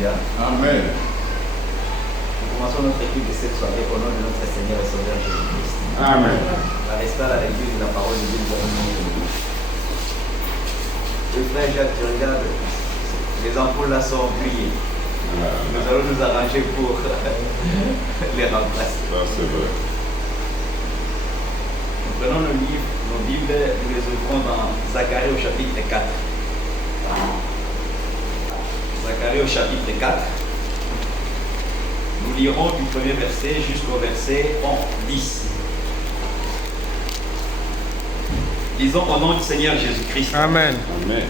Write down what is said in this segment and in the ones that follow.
Alléluia. Amen. Nous commençons notre étude de cette soirée au nom de notre Seigneur et Sauveur Jésus-Christ. Amen. En restant à la lecture de la parole de Dieu, nous allons nous. Le frère Jacques, tu regardes, les ampoules là sont brillées. Nous allons nous arranger pour les remplacer. Ça, c'est vrai. Nous prenons nos livres, nos Bibles, nous les ouvrons dans Zacharie au chapitre 4. Zacharie au chapitre 4. Nous lirons du premier verset jusqu'au verset 10. Lisons au nom du Seigneur Jésus-Christ. Amen. Amen.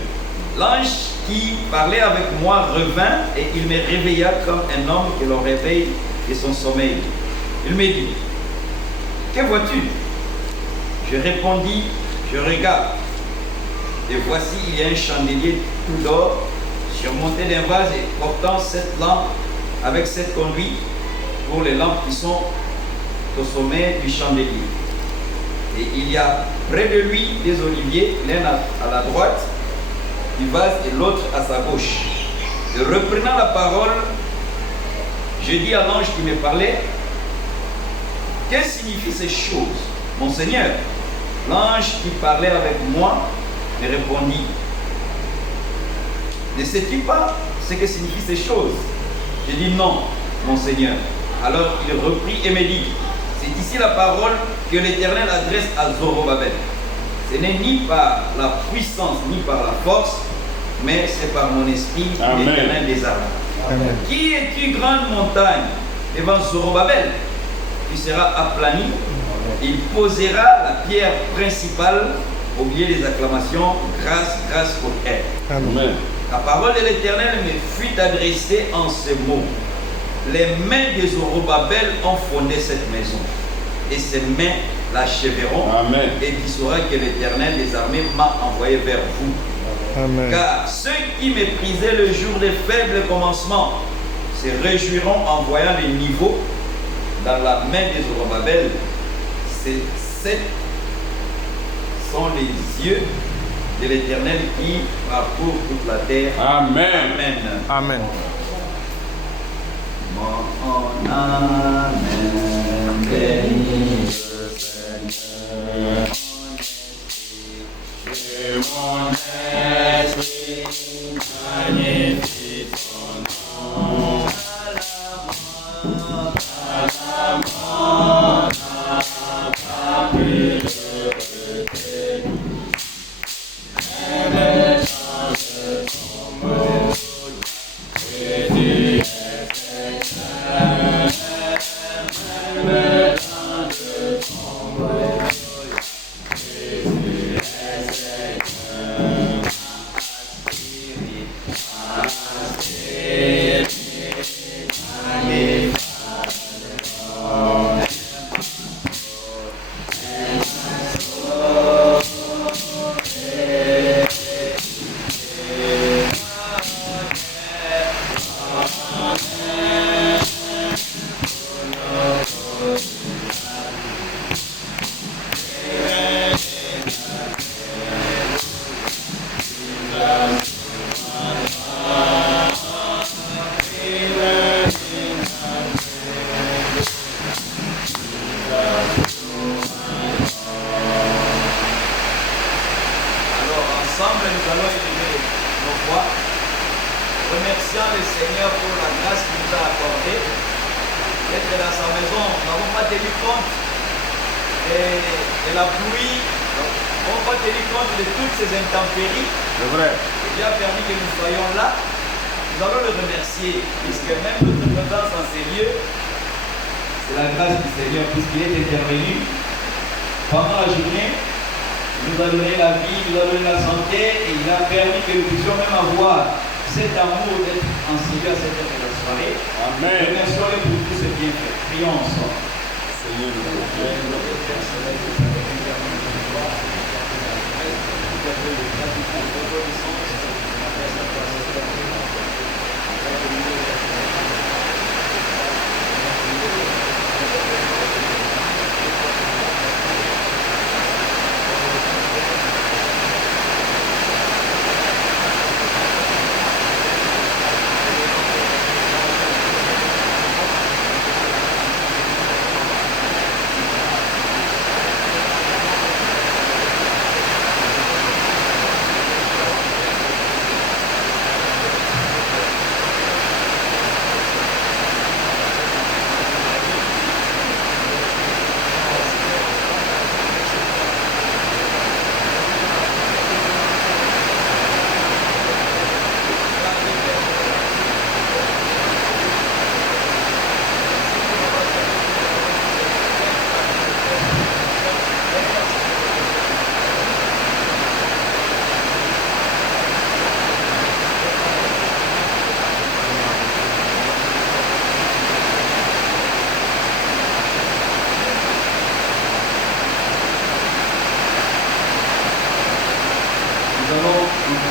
L'ange qui parlait avec moi revint et il me réveilla comme un homme que l'on réveille de son sommeil. Il me dit, que vois-tu? Je répondis, je regarde. Et voici, il y a un chandelier tout d'or, surmonté d'un vase et portant 7 lampes avec 7 conduits pour les lampes qui sont au sommet du chandelier. Et il y a près de lui des oliviers, l'un à la droite du vase et l'autre à sa gauche. Et reprenant la parole, je dis à l'ange qui me parlait, que signifient ces choses, mon Seigneur? L'ange qui parlait avec moi me répondit, ne sais-tu pas ce que signifient ces choses? Je dis non, mon Seigneur. Alors il reprit et me dit, c'est ici la parole que l'Éternel adresse à Zorobabel. Ce n'est ni par la puissance ni par la force, mais c'est par mon esprit, l'Éternel des armées. Amen. Qui es-tu, grande montagne, devant Zorobabel? Tu seras aplani. Il posera la pierre principale au milieu des acclamations, grâce, grâce pour elle. Amen. La parole de l'Éternel me fut adressée en ces mots. Les mains de Zorobabel ont fondé cette maison, et ses mains l'achèveront. Amen. Et tu sauras que l'Éternel des armées m'a envoyé vers vous. Amen. Car ceux qui méprisaient le jour des faibles commencements se réjouiront en voyant les niveaux dans la main de Zorobabel. Ces 7 sont les yeux de l'Éternel qui parcourent toute la terre. Amen. Amen. Amen. Mon âme bénit le Seigneur. Et mon esprit magnifie ton nom.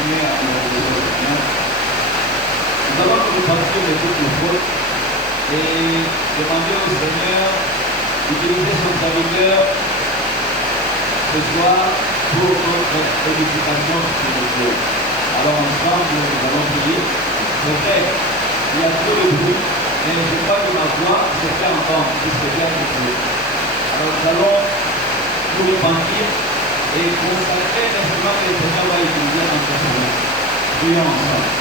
continuer à nous reposer au Seigneur. Nous allons nous repentir de toutes nos fautes et demander au Seigneur d'utiliser son serviteur ce soir pour notre édification spirituelle. Alors ensemble, nous allons prier. C'est vrai, il y a trop de bruit, mais je crois que ma voix se fait entendre, puisque j'ai un peu. Alors nous allons nous repentir et consacrer l'instrument que le Seigneur va utiliser dans ce moment. Prions ensemble.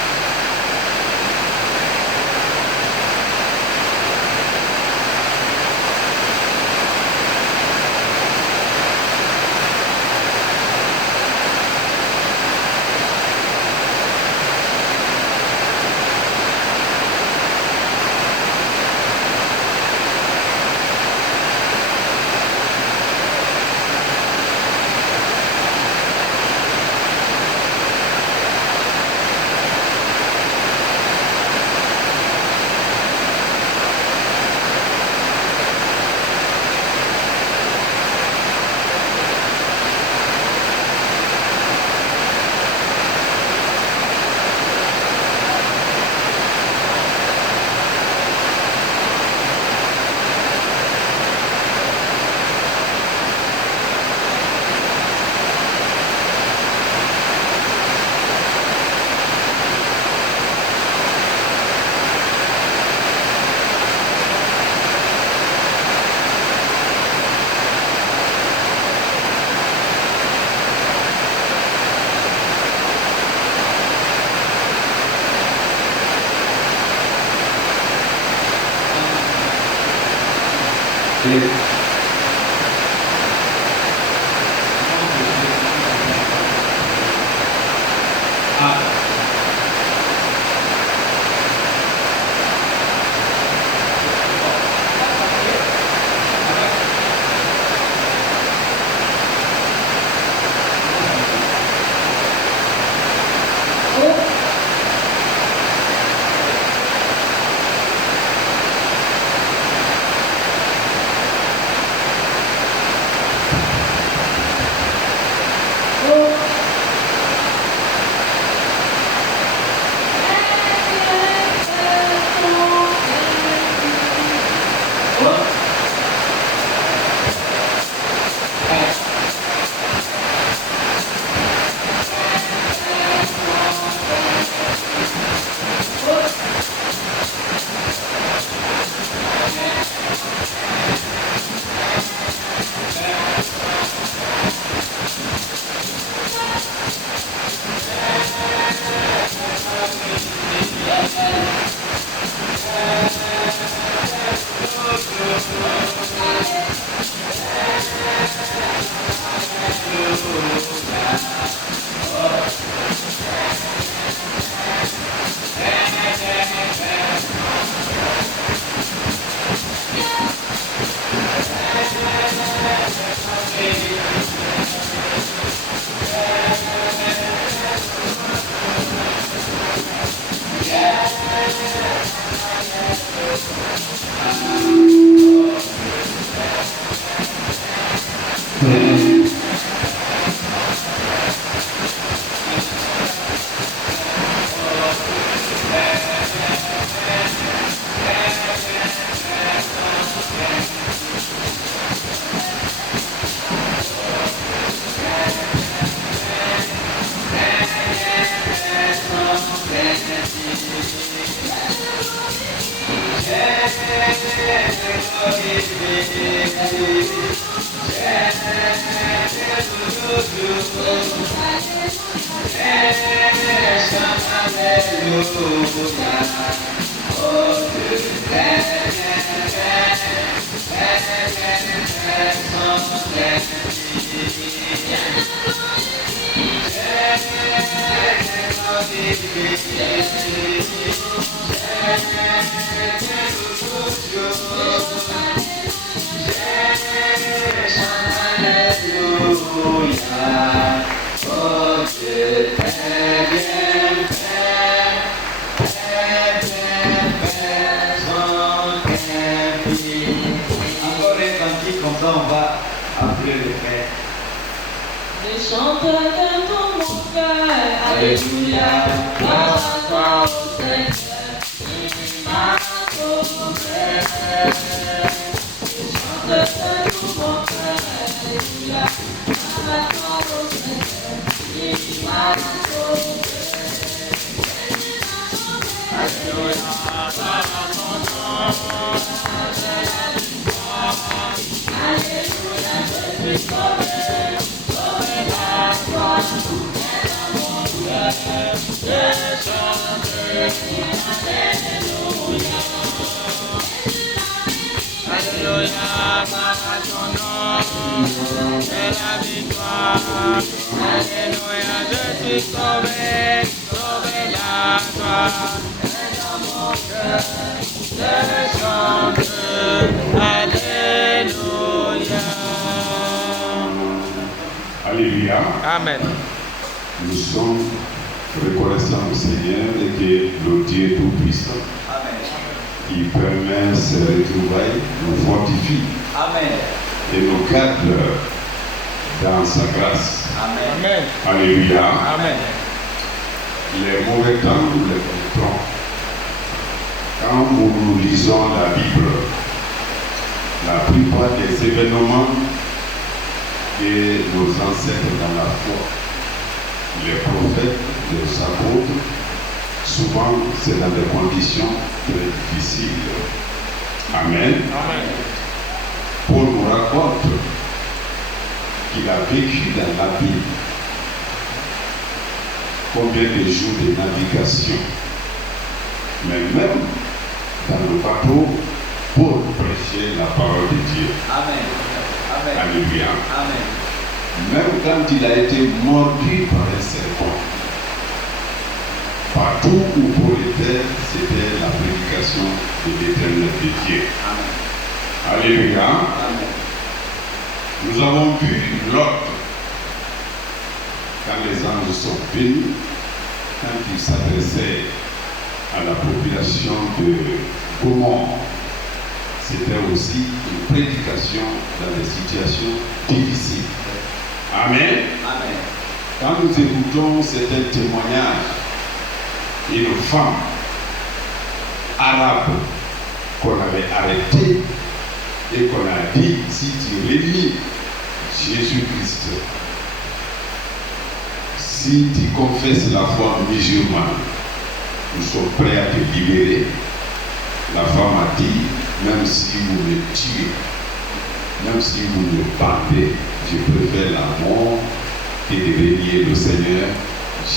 Je chante de ton mon cœur. Alléluia, gloire à toi, ô Seigneur, qui m'a sauvé. Je chante de tout mon cœur, Alléluia, gloire à toi, ô Seigneur, qui m'a sauvé. Alléluia, gloire à ton nom, Alléluia, je suis sauvé, sauvé par toi. Je chante, Alléluia. Alléluia, gloire à ton nom, c'est la victoire. Alléluia, je suis sauvé, sauvé par toi. Et dans mon cœur, je chante, Alléluia. Alléluia. Amen. Nous sommes reconnaissants au Seigneur et que le Dieu Tout-Puissant, qui permet ces retrouvailles, nous fortifie Amen. et nous garde dans sa grâce. Amen. Alléluia. Amen. Les mauvais temps, nous les comprends. Quand nous lisons la Bible, la plupart des événements que nos ancêtres dans la foi, les prophètes, les apôtres, souvent c'est dans des conditions très difficiles. Amen. Amen. Paul nous raconte qu'il a vécu dans la Bible combien de jours de navigation. Mais même dans le bateau, Paul prêchait la parole de Dieu. Amen. Amen. Alléluia. Amen. Même quand il a été mordu par un serpent, partout où Paul était, c'était la prédication de l'Éternel de Dieu. Amen. Alléluia. Amen. Nous avons vu Lot, quand les anges sont venus, quand ils s'adressaient à la population de Gomorrhe, c'était aussi une prédication dans des situations difficiles. Amen. Amen. Quand nous écoutons certains témoignages, une femme arabe qu'on avait arrêtée et qu'on a dit, si tu réunis Jésus-Christ, si tu confesses la foi musulmane, nous sommes prêts à te libérer. La femme a dit, même si vous me tuez, même si vous me bandez, je préfère la mort que de renier le Seigneur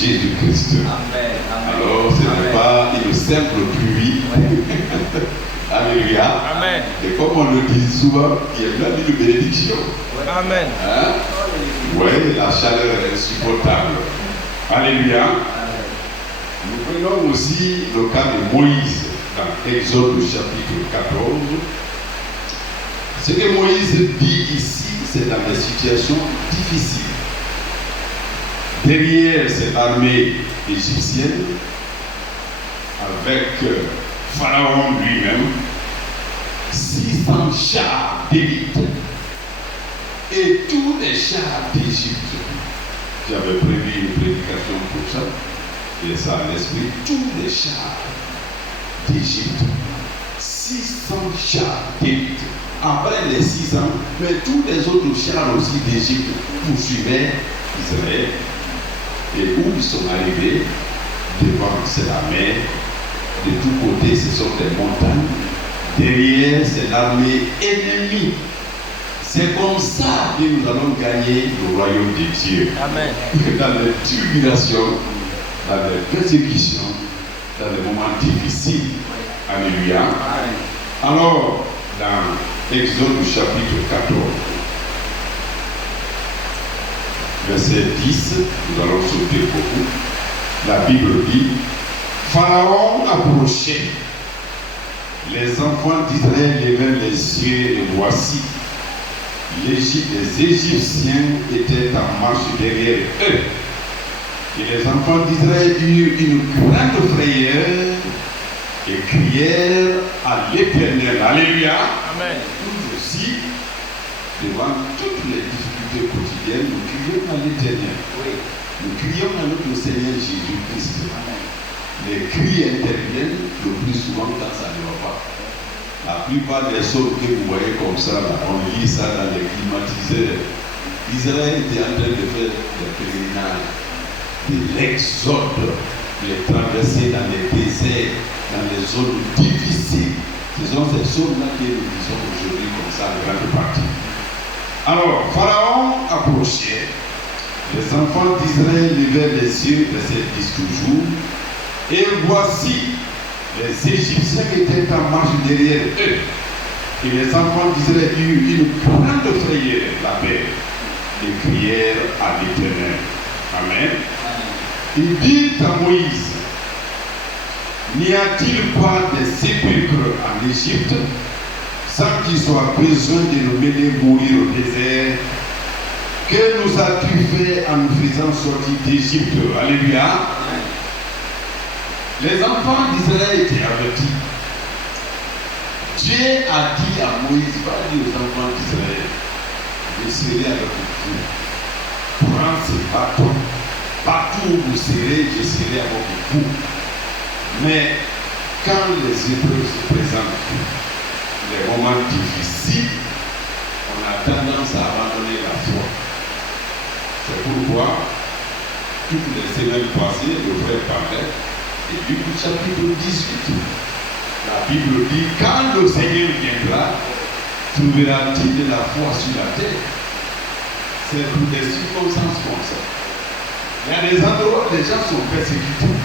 Jésus-Christ. Amen. Amen. Alors, ce n'est pas une simple pluie. Alléluia. Amen. Et comme on le dit souvent, il y a même une bénédiction. Amen. Hein? Oui, la chaleur est insupportable. Alléluia. Nous prenons aussi le cas de Moïse dans Exode chapitre 14. Ce que Moïse dit ici, c'est dans des situations difficiles. Derrière cette armée égyptienne, avec Pharaon lui-même, 600 chars d'élite et tous les chars d'Égypte. J'avais prévu une prédication pour ça, et ça à l'esprit, tous les chars d'Égypte. 600 chars d'élite. Après les 600, mais tous les autres chars aussi d'Égypte poursuivaient Israël. Et où ils sont arrivés, devant c'est la mer, de tous côtés ce sont des montagnes, derrière c'est l'armée ennemie. C'est comme ça que nous allons gagner le royaume de Dieu. Amen. Dans les tribulations, dans les persécutions, dans les moments difficiles. Alléluia. Amen. Alors, dans Exode chapitre 14, verset 10, nous allons sauter beaucoup. La Bible dit, Pharaon approchait. Les enfants d'Israël levèrent les yeux et voici, les Égyptiens étaient en marche derrière eux. Et les enfants d'Israël eurent une grande frayeur et crièrent à l'Éternel. Alléluia. Amen. Nous aussi, devant toutes les difficultés quotidiennes, nous crions à l'Éternel. Oui. Nous crions à notre Seigneur Jésus. les cris interviennent le plus souvent quand ça ne va pas. La plupart des choses que vous voyez comme ça, là, on lit ça dans les climatiseurs. Israël était en train de faire des pèlerinages, de l'exode, les traverser dans les déserts, dans les zones difficiles. Ce sont ces choses-là que nous disons aujourd'hui comme ça en grande partie. Alors, Pharaon approchait, les enfants d'Israël levaient les yeux, verset 10 toujours, et voici, les Égyptiens étaient en marche derrière eux, et les enfants d'Israël eurent une grande frayeur, la paix, et crièrent à l'Éternel. Amen. Il dit à Moïse, n'y a-t-il pas des sépulcres en Égypte sans qu'il soit besoin de nous mener mourir au désert? Que nous as-tu fait en nous faisant sortir d'Égypte? Alléluia. Les enfants d'Israël étaient avertis. Dieu a dit à Moïse, va dire aux enfants d'Israël, je serai avec vous. Prends ces bâtons. Partout où vous serez, je serai avec vous. Mais quand les épreuves se présentent, les moments difficiles, on a tendance à abandonner la foi. C'est pourquoi, toutes les semaines passées, le frère parlait, et Luc chapitre 18, la Bible dit, quand le Seigneur viendra, trouvera-t-il de la foi sur la terre? C'est pour des circonstances comme ça. Il y a des endroits où les gens sont persécutés.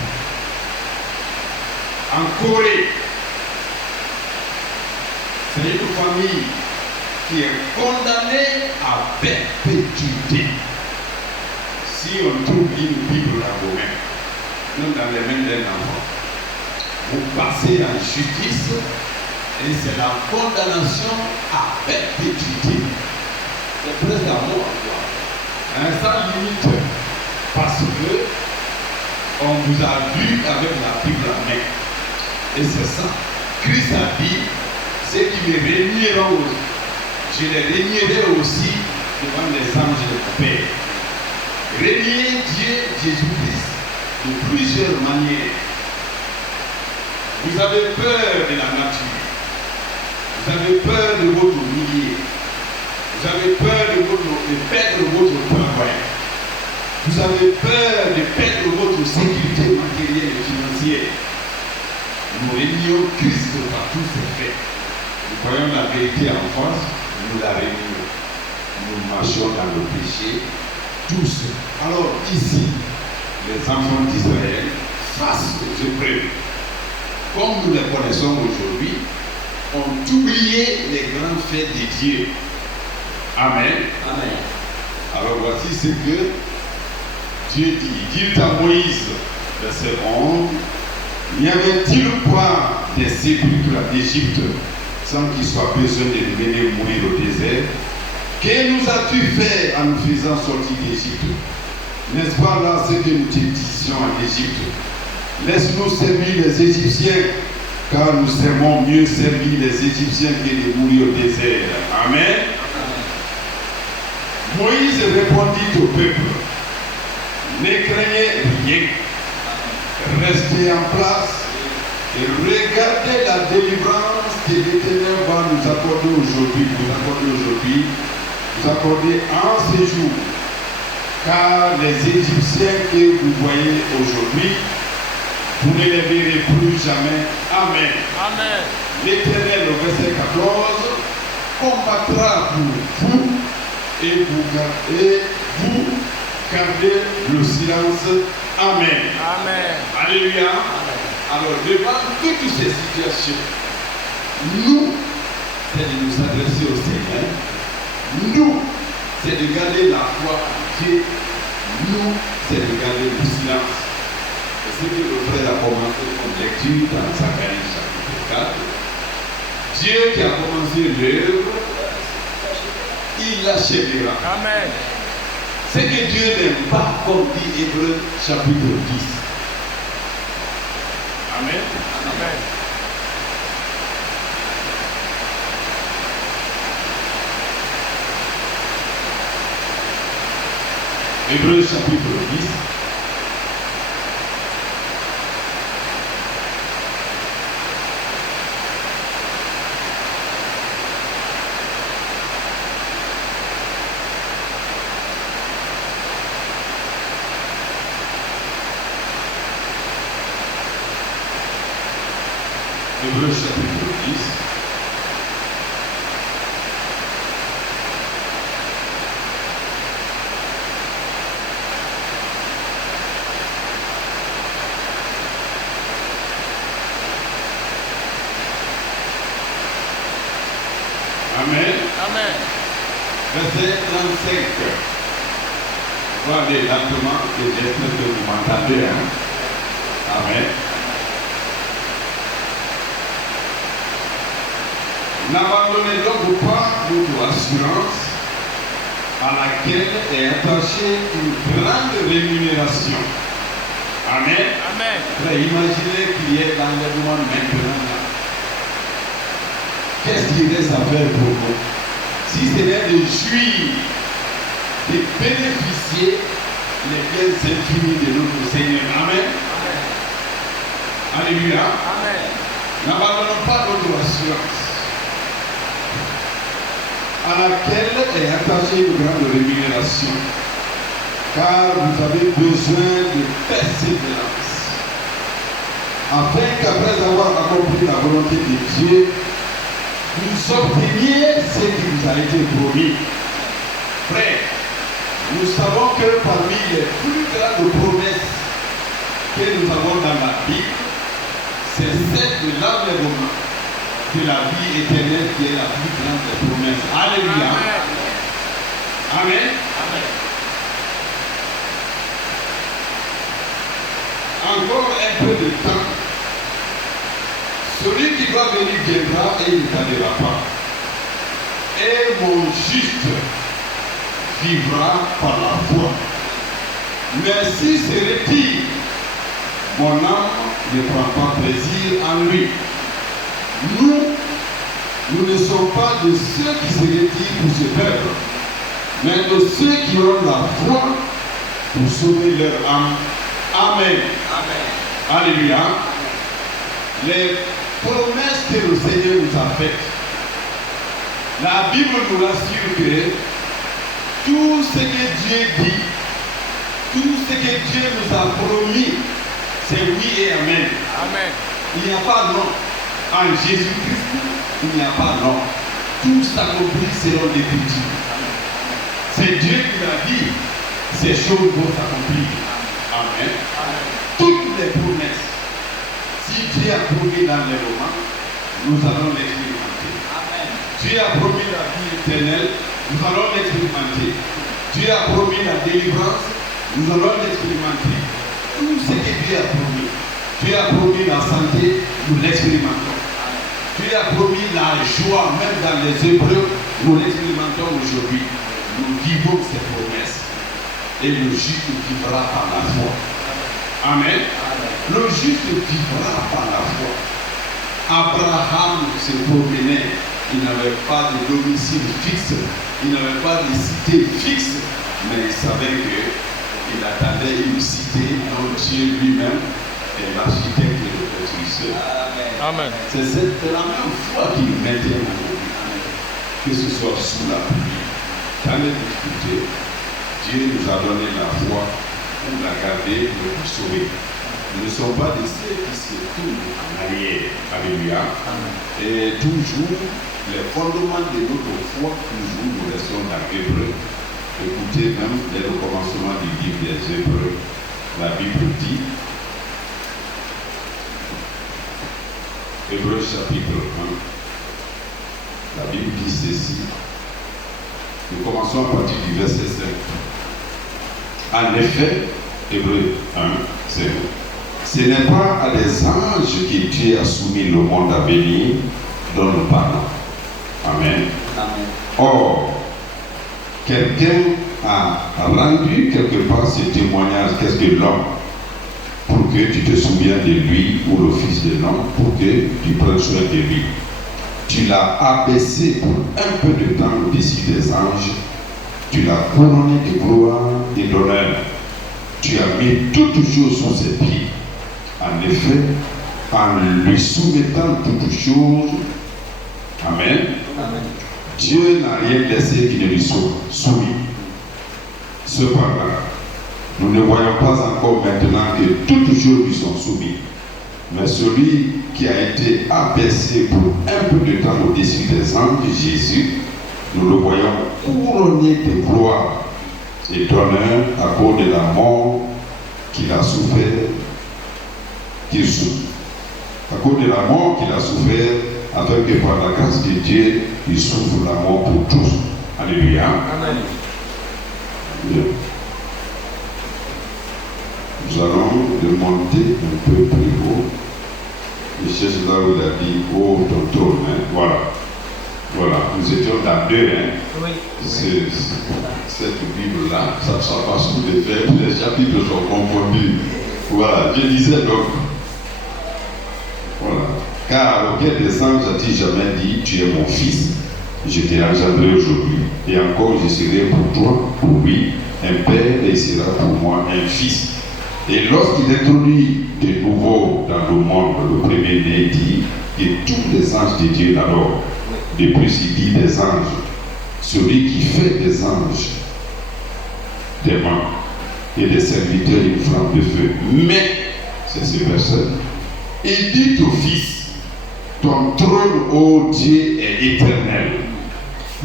En Corée, c'est une famille qui est condamnée à perpétuité. Si on trouve une Bible dans vos mains, même dans les mains d'un enfant, vous passez en justice et c'est la condamnation à perpétuité. C'est presque à mort, sans limite, parce que on vous a vu avec la Bible en main. Et c'est ça. Christ a dit, ceux qui me régneront, je les régnerai aussi devant les anges de mon Père. Régner Dieu, Jésus-Christ, de plusieurs manières. Vous avez peur de la nature. Vous avez peur de votre milieu. Vous avez peur de perdre votre travail. Vous avez peur de perdre votre sécurité matérielle et financière. Nous régnons Christ par tous ses faits. Nous voyons la vérité en face, nous la régnons. Nous marchons dans le péché, tous. Alors ici, les enfants d'Israël, face aux épreuves, comme nous les connaissons aujourd'hui, ont oublié les grands faits de Dieu. Amen. Amen. Alors voici ce que Dieu dit. Dit à Moïse, verset 11, n'y avait-il pas des sépulcres en Égypte sans qu'il soit besoin de nous mener mourir au désert? Que nous as-tu fait en nous faisant sortir d'Égypte? N'est-ce pas là ce que nous te disions en Égypte? Laisse-nous servir les Égyptiens, car nous aimons mieux servir les Égyptiens que de mourir au désert. Amen. Moïse répondit au peuple, ne craignez rien. Restez en place et regardez la délivrance que l'Éternel va nous accorder aujourd'hui, vous accorder en ce jour. Car les Égyptiens que vous voyez aujourd'hui, vous ne les verrez plus jamais. Amen. Amen. L'Éternel, au verset 14, combattra pour vous et vous gardez le silence. Amen. Amen. Alléluia. Alors, devant toutes ces situations, nous, c'est de nous adresser au Seigneur. Nous, c'est de garder la foi en Dieu. Nous, c'est de garder le silence. Et ce que le frère a commencé comme lecture dans Zacharie chapitre 4. Dieu qui a commencé l'œuvre, il l'achèvera. Amen. Ce que Dieu n'aime pas, comme dit Hébreux chapitre 10. Amen. Amen. Hébreux chapitre 10. Hébreux chapitre 10. Amen. Amen. Verset 35. On va aller lentement, et j'espère que vous m'entendez. Hein? Amen. N'abandonnez donc pas votre assurance à laquelle est attachée une grande rémunération. Amen. Amen. Imaginez qu'il y ait l'enlèvement maintenant. Qu'est-ce qu'il reste à faire pour vous? Si ce n'est de jouir, de bénéficier les biens infinis de notre Seigneur. Amen. Amen. Alléluia. Amen. N'abandonnons pas notre assurance à laquelle est attachée une grande rémunération, car vous avez besoin de persévérance, afin qu'après avoir accompli la volonté de Dieu, vous obteniez ce qui vous a été promis. Frère, nous savons que parmi les plus grandes promesses que nous avons dans la Bible, c'est celle de l'enlèvement de la vie éternelle qui est la plus grande des promesses. Alléluia. Amen. Amen. Encore un peu de temps. Celui qui va venir viendra et il ne tardera pas. Et mon juste vivra par la foi. Mais s'il se retire, mon âme ne prend pas plaisir en lui. Nous ne sommes pas de ceux qui se retirent pour se perdre, mais de ceux qui ont la foi pour sauver leur âme. Amen. Amen. Alléluia. Les promesses que le Seigneur nous a faites, la Bible nous rassure que tout ce que Dieu dit, tout ce que Dieu nous a promis, c'est oui et amen. Amen. Il n'y a pas non. En Jésus-Christ, il n'y a pas non. Tout s'accomplit selon l'Écriture. C'est Dieu qui l'a dit. Ces choses vont s'accomplir. Amen. Toutes les promesses. Si Dieu a promis l'enlèvement, nous allons l'expérimenter. Dieu a promis la vie éternelle, nous allons l'expérimenter. Dieu a promis la délivrance, nous allons l'expérimenter. Tout ce que Dieu a promis. Dieu a promis la santé, nous l'expérimentons. Dieu a promis la joie, même dans les épreuves, nous l'expérimentons aujourd'hui. Nous vivons ces promesses. Et le juste vivra par la foi. Amen. Le juste vivra par la foi. Abraham se promenait. Il n'avait pas de domicile fixe. Il n'avait pas de cité fixe. Mais il savait qu'il attendait une cité dont Dieu lui-même est l'architecte et le constructeur. Amen. C'est la même foi qui nous maintient aujourd'hui. Que ce soit sous la pluie, dans les difficultés, Dieu nous a donné la foi pour la garder, pour nous sauver. Nous ne sommes pas de ceux qui se tournent en arrière. Alléluia. Et toujours, les fondements de notre foi, toujours, nous restons dans l'Hébreu. Écoutez, même dès le commencement du livre des Hébreux, la Bible dit, Hébreux chapitre 1, la Bible dit ceci. Nous commençons à partir du verset 5. En effet, Hébreux 1, c'est bon. Ce n'est pas à des anges que Dieu a soumis le monde à venir dont nous parlons. Amen. Amen. Or, quelqu'un a rendu quelque part ce témoignage. Qu'est-ce que l'homme? Pour que tu te souviennes de lui, ou le fils de l'homme, pour que tu prennes soin de lui. Tu l'as abaissé pour un peu de temps au-dessus des anges. Tu l'as couronné de gloire et d'honneur. Tu as mis toutes choses sous ses pieds. En effet, en lui soumettant toutes choses, Amen. Amen. Dieu n'a rien laissé qui ne lui soit soumis. Cependant, nous ne voyons pas encore maintenant que toutes choses lui sont soumises. Mais celui qui a été abaissé pour un peu de temps au-dessus des anges, Jésus, nous le voyons couronné de gloire et d'honneur à cause de la mort qu'il a souffert, qu'il souffre. À cause de la mort qu'il a souffert, afin que par la grâce de Dieu, il souffre la mort pour tous. Alléluia. Amen. Bien. Nous allons remonter un peu plus haut. Je cherche là où il a dit, oh ton trône, hein. Voilà. Voilà, nous étions dans 2, hein. Oui. Cette Bible-là, ça ne sera pas sous les faits, les chapitres sont confondus. Voilà, je disais donc, voilà. Car auquel des anges a-t-il jamais dit, tu es mon fils, je t'ai engendré aujourd'hui, et encore je serai pour toi, pour lui, un père, et il sera pour moi un fils. Et lorsqu'il introduit de nouveau dans le monde, le premier-né dit, et tous les anges de Dieu l'adorent. De plus, il dit des anges, celui qui fait des anges, des mains et des serviteurs une flamme de feu. Mais, c'est ce verset, il dit au Fils, ton trône, ô Dieu, est éternel.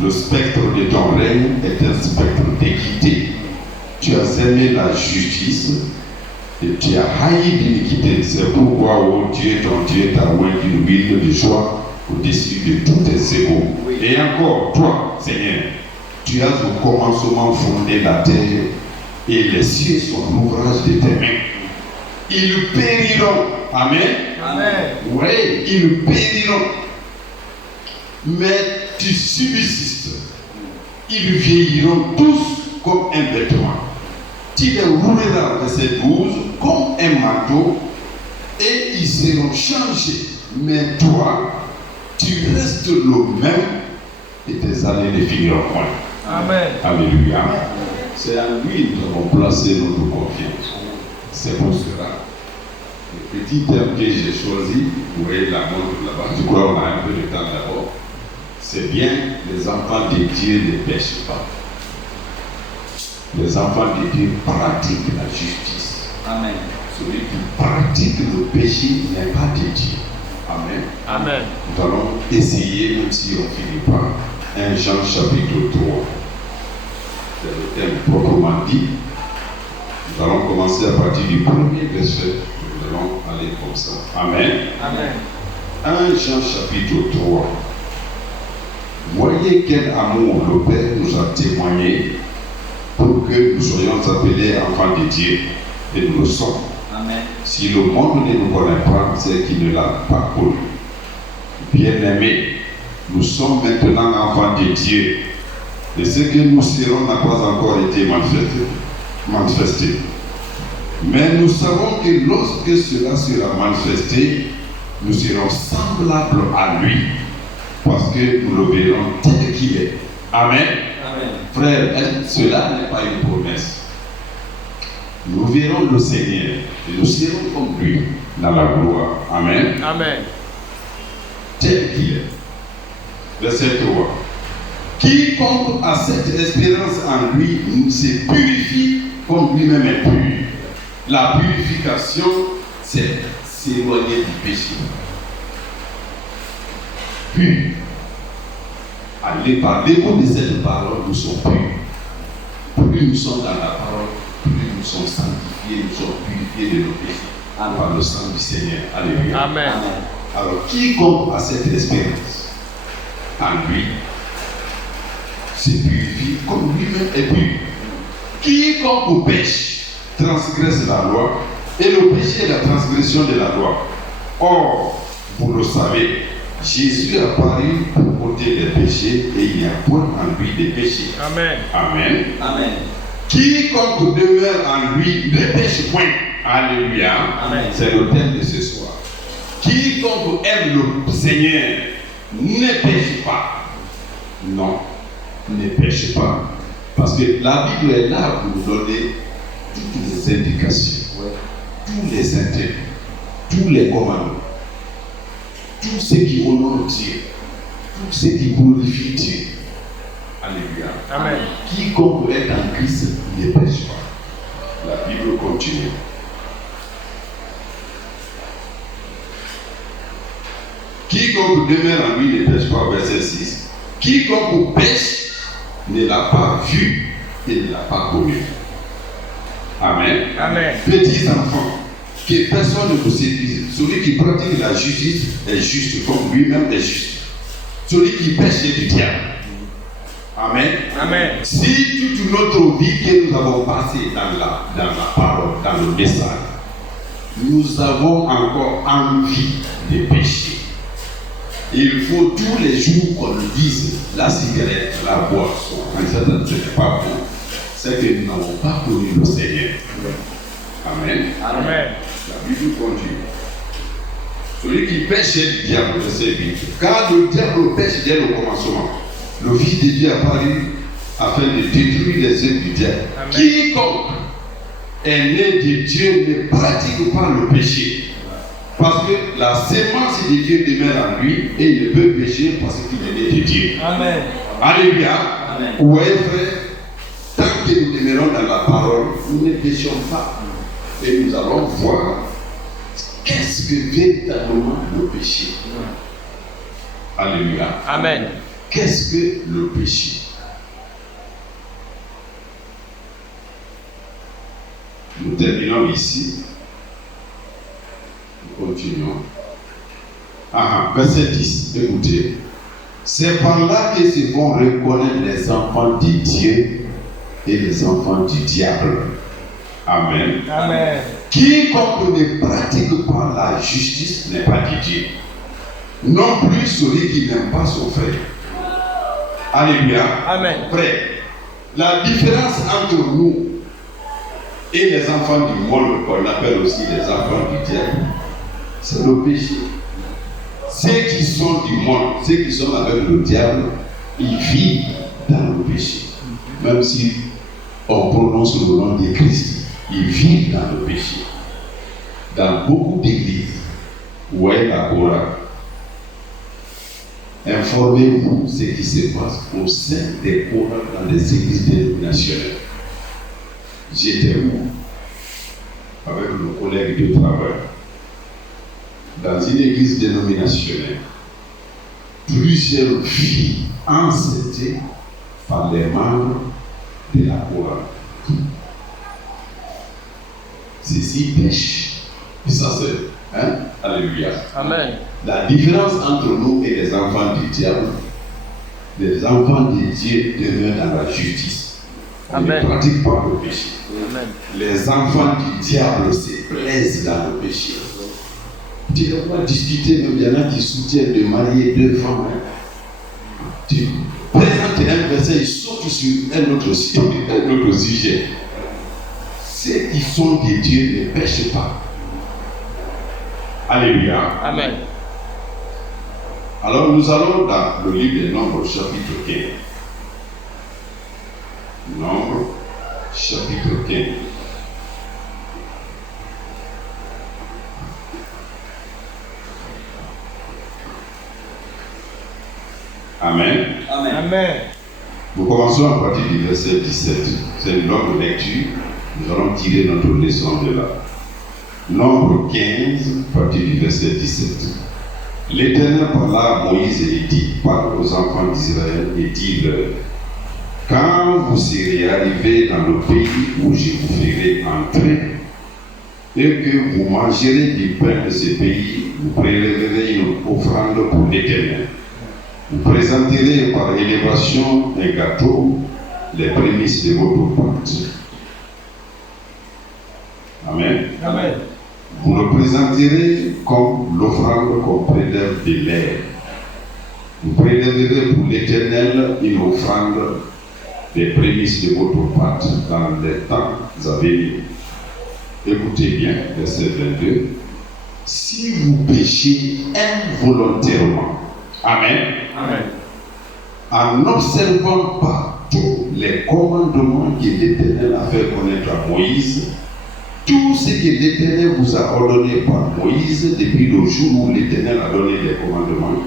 Le spectre de ton règne est un spectre d'équité. Tu as aimé la justice et tu as haï l'iniquité. C'est pourquoi, ô Dieu, ton Dieu t'a oint d'une huile de joie au-dessus de tous tes égaux. Oui. Et encore, toi, Seigneur, tu as au commencement fondé la terre et les cieux sont l'ouvrage de tes mains. Ils périront. Amen. Amen. Oui, ils périront. Mais tu subsistes. Ils vieilliront tous comme un vêtement. Tu les rouleras, verset 12, comme un manteau et ils seront changés. Mais toi, tu restes le même et tes années ne finiront point. Amen. Alléluia. C'est à lui que nous avons placé notre confiance. C'est pour cela. Le petit terme que j'ai choisi, vous voyez la montre là-bas, je crois qu'on a un peu de temps d'abord. C'est bien, les enfants de Dieu ne pêchent pas. Les enfants de Dieu pratiquent la justice. Amen. Celui qui pratique le péché n'est pas de Dieu. Amen. Amen. Nous allons essayer, même si on ne finit pas, 1 Jean chapitre 3. C'est le thème proprement dit. Nous allons commencer à partir du premier verset. Nous allons aller comme ça. Amen. Amen. 1 Jean chapitre 3. Voyez quel amour le Père nous a témoigné pour que nous soyons appelés enfants de Dieu. Et nous le sommes. Amen. Si le monde ne nous connaît pas, c'est qu'il ne l'a pas connu. Bien-aimés, nous sommes maintenant enfants de Dieu. Et ce que nous serons n'a pas encore été manifesté. Mais nous savons que lorsque cela sera manifesté, nous serons semblables à lui. Parce que nous le verrons tel qu'il est. Amen. Amen. Frère, cela n'est pas une promesse. Nous verrons le Seigneur et nous serons comme lui dans la gloire. Amen. Amen. Tel qu'il est. Verset 3. Quiconque a cette espérance en lui se purifie comme lui-même est pur. La purification, c'est s'éloigner du péché. Pur. Allez par l'écho de cette parole, nous sommes purs. Plus nous sommes dans la parole, plus nous sommes sanctifiés, nous sommes purifiés de nos péchés. Par le sang du Seigneur. Alléluia. Amen. Alors, quiconque a cette espérance en lui se purifie comme lui-même est pur. Quiconque pêche transgresse la loi, et le péché est la transgression de la loi. Or, vous le savez, Jésus a paru pour ôter les péchés et il n'y a point en lui de péché. Amen. Amen. Amen. Quiconque demeure en lui ne pêche point. Alléluia. Amen. C'est le thème de ce soir. Quiconque aime le Seigneur ne pêche pas. Non, ne pêche pas. Parce que la Bible est là pour nous donner toutes les indications, tous les intérêts, tous les commandements, tout ce qui honore Dieu, tout ce qui glorifie Dieu. Alléluia. Amen. Quiconque est en Christ ne pêche pas. La Bible continue. Quiconque demeure en lui ne pêche pas, verset 6. Quiconque pêche ne l'a pas vu et ne l'a pas connu. Amen. Amen. Petits enfants, que personne ne vous séduise. Celui qui pratique la justice est juste comme lui-même est juste. Celui qui pêche est du diable. Amen. Amen. Si toute notre vie que nous avons passée dans la parole, dans le message, nous avons encore envie de pécher, il faut tous les jours qu'on nous dise la cigarette, la boisson, ce n'est pas bon. C'est que nous n'avons pas connu le Seigneur. Amen. Amen. La Bible continue. Celui qui pêche est du diable, verset 8. Car le diable pêche dès le commencement. Le Fils de Dieu est apparu afin de détruire les œuvres du diable. Amen. Quiconque est né de Dieu ne pratique pas le péché. Parce que la sémence de Dieu demeure en lui et il ne peut pécher parce qu'il est né de Dieu. Amen. Alléluia. Amen. Ouais, frère, tant que nous demeurons dans la parole, nous ne péchons pas. Et nous allons voir qu'est-ce que véritablement le péché. Alléluia. Amen. Qu'est-ce que le péché? Nous terminons ici. Nous continuons. Verset 10. Écoutez. C'est par là que se vont reconnaître les enfants de Dieu et les enfants du diable. Amen. Amen. Quiconque ne pratique pas la justice n'est pas de Dieu. Non plus celui qui n'aime pas son frère. Alléluia. Amen. Frère, la différence entre nous et les enfants du monde, qu'on appelle aussi les enfants du diable, c'est le péché. Ceux qui sont du monde, ceux qui sont avec le diable, ils vivent dans le péché. Même si on prononce le nom de Christ, ils vivent dans le péché. Dans beaucoup d'églises, où est la Torah, informez-vous ce qui se passe au sein des Torah dans les églises dénominationnelles. J'étais où? Avec nos collègues de travail. Dans une église dénominationnelle, plusieurs filles enceintes par les membres de la Torah. Ceci pêche. Et ça c'est, alléluia. Amen. La différence entre nous et les enfants du diable, les enfants de Dieu demeurent dans la justice. Ils Amen. ne pratiquent pas le péché. Amen. Les enfants du diable se plaisent dans le péché. Tu ne vas pas discuter, même il y en a qui soutiennent de marier deux femmes. Tu présentes un verset, ils sautent sur un autre sujet. Ceux qui sont de Dieu ne pêchent pas. Alléluia. Amen. Alors nous allons dans le livre des Nombres, chapitre 15. Nombres, chapitre 15. Amen. Amen. Amen. Nous commençons à partir du verset 17. C'est une longue lecture. Nous allons tirer notre leçon de là. Nombre 15, à partir du verset 17. L'Éternel parla à Moïse et dit: parle aux enfants d'Israël et dis-leur: quand vous serez arrivés dans le pays où je vous ferai entrer, et que vous mangerez du pain de ce pays, vous prélèverez une offrande pour l'Éternel. Vous présenterez par élévation un gâteau, les prémices de votre pâte. Amen. Amen. Vous le présenterez comme l'offrande qu'on prélève de l'air. Vous prélèverez pour l'Éternel une offrande des prémices de votre pâte dans les temps à venir. Écoutez bien, verset 22. Si vous péchez involontairement, Amen. Amen. En n'observant pas tous les commandements que l'Éternel a fait connaître à Moïse, tout ce que l'Éternel vous a ordonné par Moïse depuis le jour où l'Éternel a donné les commandements,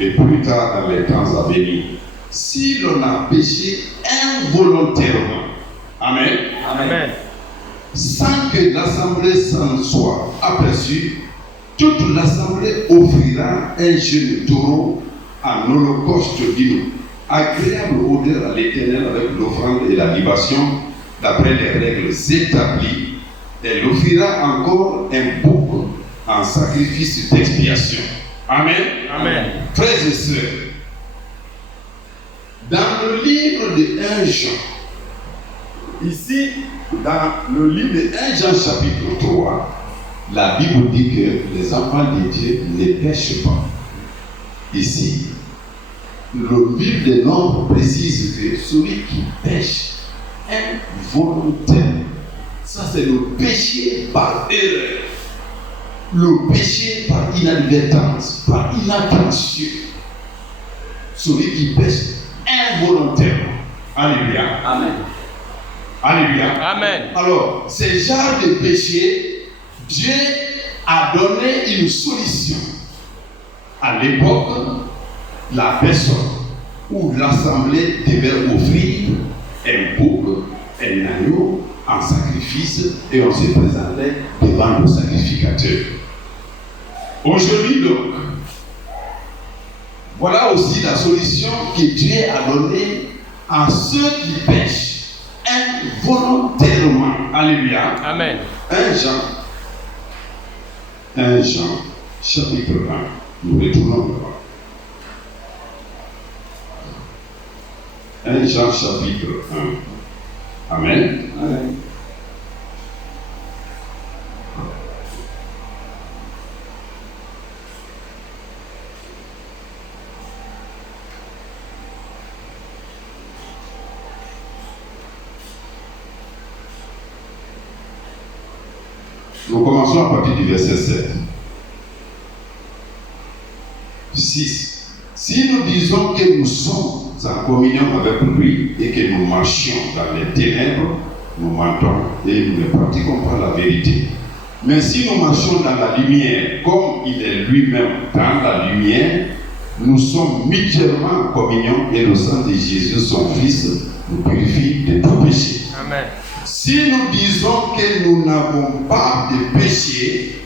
et plus tard dans les temps à venir, si l'on a péché involontairement, Amen, Amen. sans que l'assemblée s'en soit aperçue, toute l'assemblée offrira un jeune taureau en holocauste d'une agréable odeur à l'Éternel avec l'offrande et la libation d'après les règles établies. Elle offrira encore un bouc en sacrifice d'expiation. Amen. Amen. Frères et sœurs, dans le livre de 1 Jean, ici, dans le livre de 1 Jean chapitre 3, la Bible dit que les enfants de Dieu ne pêchent pas. Ici, le livre des Nombres précise que celui qui pêche est volontaire. Ça, c'est le péché par erreur. Le péché par inadvertance, par inattention. Celui qui pêche involontairement. Alléluia. Amen. Alléluia. Amen. Alors, ces genres de péché, Dieu a donné une solution. À l'époque, la personne ou l'assemblée devait offrir un bouc, un agneau en sacrifice et on se présentait devant le sacrificateur. Aujourd'hui donc, voilà aussi la solution que Dieu a donnée à ceux qui pêchent involontairement. Alléluia. Amen. 1 Jean, chapitre 1. Nous retournons là. 1 Jean, chapitre 1. Amen. Amen. Nous commençons à partir du verset 7. 6. Si nous disons que nous sommes en communion avec lui et que nous marchions dans les ténèbres, nous mentons et nous ne pratiquons pas la vérité. Mais si nous marchons dans la lumière, comme il est lui-même dans la lumière, nous sommes mutuellement en communion et le sang de Jésus, son Fils, nous purifie de tout péché. Amen. Si nous disons que nous n'avons pas de péché,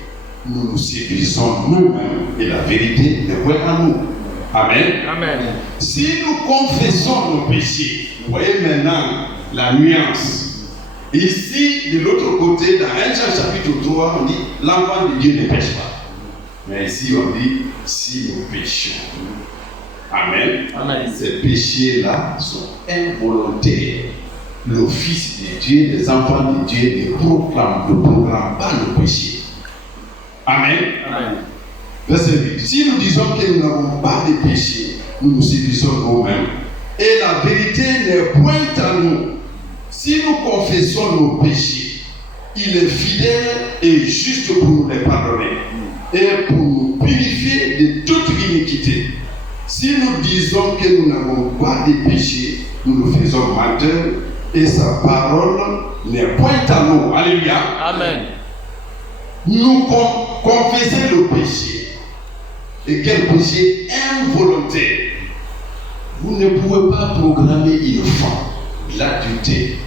nous nous séduisons nous-mêmes et la vérité n'est point en nous. Amen. Amen. Si nous confessons nos péchés, vous voyez maintenant la nuance. Ici, de l'autre côté, dans 1 Jean chapitre 3, on dit l'enfant de Dieu ne pêche pas. Mais ici, on dit si nous péchons. Amen. Amen. Ces péchés-là sont involontaires. Le Fils de Dieu, les enfants de Dieu ne proclament pas le péché. Amen. Amen. Verset 8. Si nous disons que nous n'avons pas de péché, nous nous séduisons nous-mêmes. Et la vérité n'est point à nous. Si nous confessons nos péchés, il est fidèle et juste pour nous les pardonner et pour nous purifier de toute iniquité. Si nous disons que nous n'avons pas de péché, nous nous faisons menteurs et sa parole n'est point à nous. Alléluia. Amen. Nous confessons le péché. Et quel péché involontaire. Vous ne pouvez pas programmer une femme, l'adultère,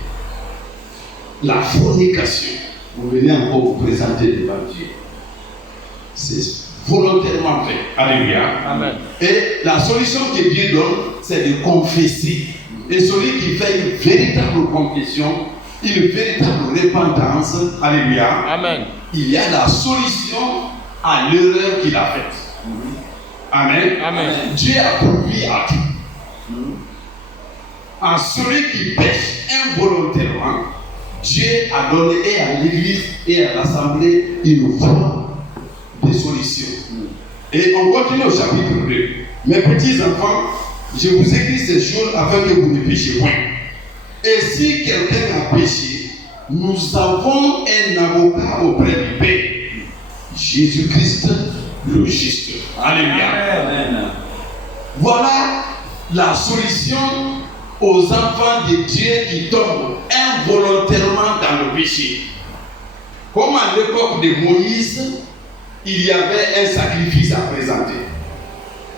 la fornication. Vous venez encore vous présenter devant Dieu. C'est volontairement fait. Alléluia. Amen. Et la solution que Dieu donne, c'est de confesser. Et celui qui fait une véritable confession, une véritable repentance, alléluia, Amen. il y a la solution à l'erreur qu'il a faite. Amen. Amen. Dieu a promis à tout. À celui qui pêche involontairement, Dieu a donné et à l'église et à l'assemblée une voie de solution. Et on continue au chapitre 2. Mes petits enfants, je vous écris ces choses afin que vous ne péchiez point. Et si quelqu'un a péché, nous avons un avocat auprès du Père, Jésus-Christ le juste. Alléluia. Amen. Voilà la solution aux enfants de Dieu qui tombent involontairement dans le péché. Comme à l'époque de Moïse, il y avait un sacrifice à présenter.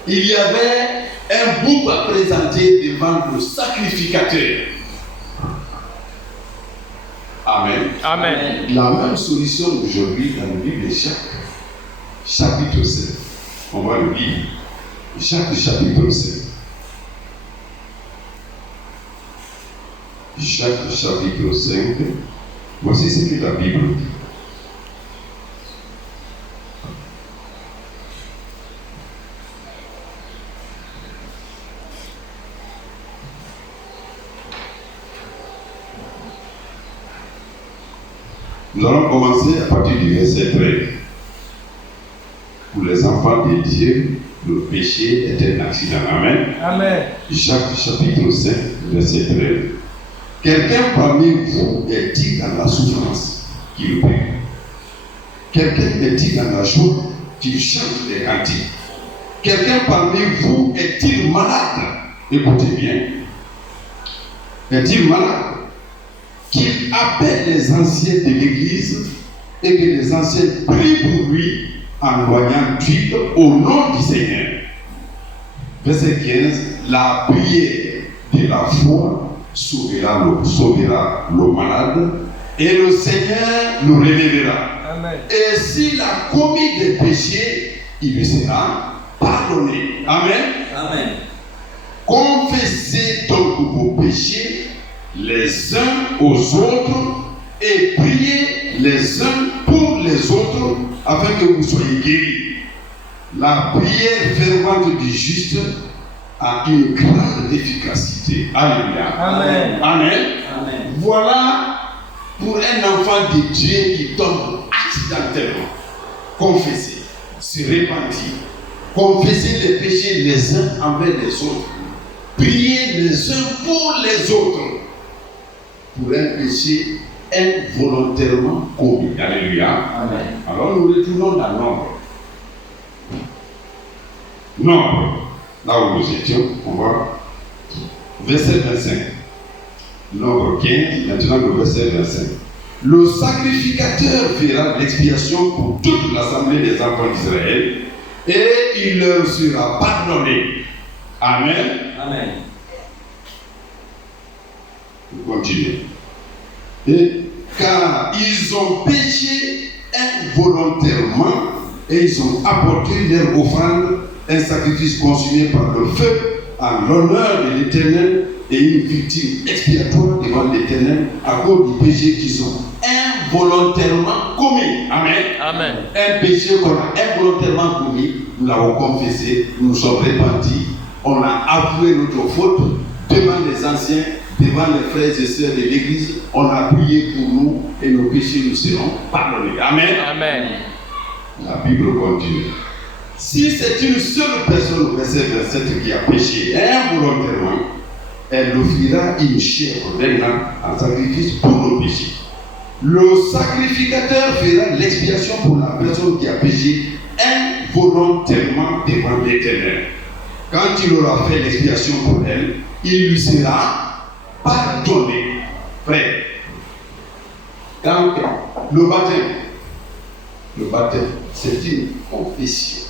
Il y avait un bouc à présenter devant le sacrificateur. Amen. Amen. La même solution aujourd'hui dans le livre de Jacques. chapitre 5. On va le lire. Jacques chapitre 5. Jacques chapitre 5. Voici ce que la Bible dit. Nous allons commencer à partir du verset 13. Pour les enfants de Dieu, le péché est un accident. Amen. Amen. Jacques chapitre 5, verset 13. Quelqu'un parmi vous est-il dans la souffrance qu'il prie? Quelqu'un est-il dans la joie qu'il chante des cantiques? Quelqu'un parmi vous est-il malade? Écoutez bien. Est-il malade? Qu'il appelle les anciens de l'église et que les anciens prient pour lui en loignant d'huile au nom du Seigneur. Verset 15. La prière de la foi sauvera le malade et le Seigneur le relèvera. Amen. Et s'il a commis des péchés, il lui sera pardonné. Amen. Amen. Confessez donc vos péchés les uns aux autres et priez les uns pour les autres afin que vous soyez guéris. La prière fervente du juste a une grande efficacité. Alléluia. Amen. Amen. Amen. Voilà pour un enfant de Dieu qui tombe accidentellement. Confesser, se repentir, confesser les péchés les uns envers les autres, prier les uns pour les autres. Pour un péché involontairement commis. Alléluia. Amen. Alors nous retournons dans Nombre. Nombre, là où nous étions, on va. Verset 25. Nombre 15, maintenant le verset 25. Le sacrificateur fera l'expiation pour toute l'assemblée des enfants d'Israël et il leur sera pardonné. Amen. Amen. Continuez. Et car ils ont péché involontairement et ils ont apporté leur offrande, un sacrifice consumé par le feu en l'honneur de l'Éternel et une victime expiatoire devant l'Éternel à cause du péché qu'ils ont involontairement commis. Amen. Amen. Un péché qu'on a involontairement commis, nous l'avons confessé, nous nous sommes repentis, on a avoué notre faute devant les anciens, devant les frères et sœurs de l'église, on a prié pour nous et nos péchés nous seront pardonnés. Amen. Amen. La Bible continue. Si c'est une seule personne, verset 27, qui a péché involontairement, elle offrira une chèvre d'un an en sacrifice pour nos péchés. Le sacrificateur fera l'expiation pour la personne qui a péché involontairement devant l'Éternel. Quand il aura fait l'expiation pour elle, il lui sera pardonné. Frère, quand le baptême, c'est une confession.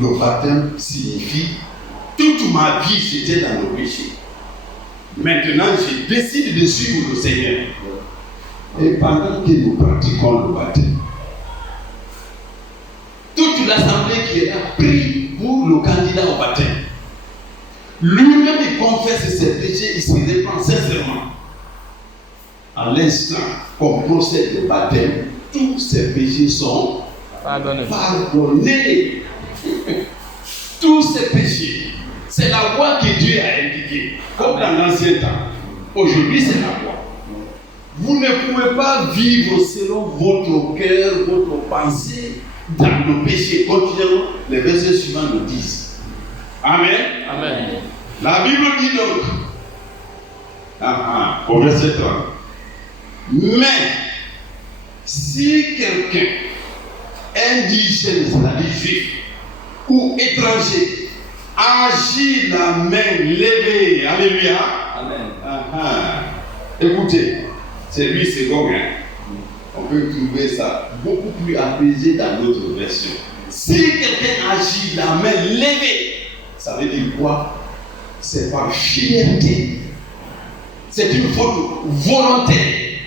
Le baptême signifie toute ma vie c'était dans le péché. Maintenant, je décide de suivre le Seigneur. Et pendant que nous pratiquons le baptême, toute l'assemblée qui est là prie pour le candidat au baptême. Lui-même, il confesse ses péchés, il se répand sincèrement. À l'instant qu'on procède au baptême, tous ses péchés sont pardonnés. Tous ces péchés, c'est la voie que Dieu a indiquée, comme dans l'ancien temps. Aujourd'hui, c'est la voie. Vous ne pouvez pas vivre selon votre cœur, votre pensée, dans le péché. Continuellement, les versets suivants nous disent. Amen. Amen. La Bible dit donc, au verset 30, mais si quelqu'un indigène, c'est-à-dire juif, ou étranger, agit la main levée, alléluia. Amen. Écoutez, c'est lui, c'est Gauguin. On peut trouver ça beaucoup plus apaisé dans d'autres versions. Si quelqu'un agit la main levée, ça veut dire quoi? C'est par fierté. C'est une faute volontaire.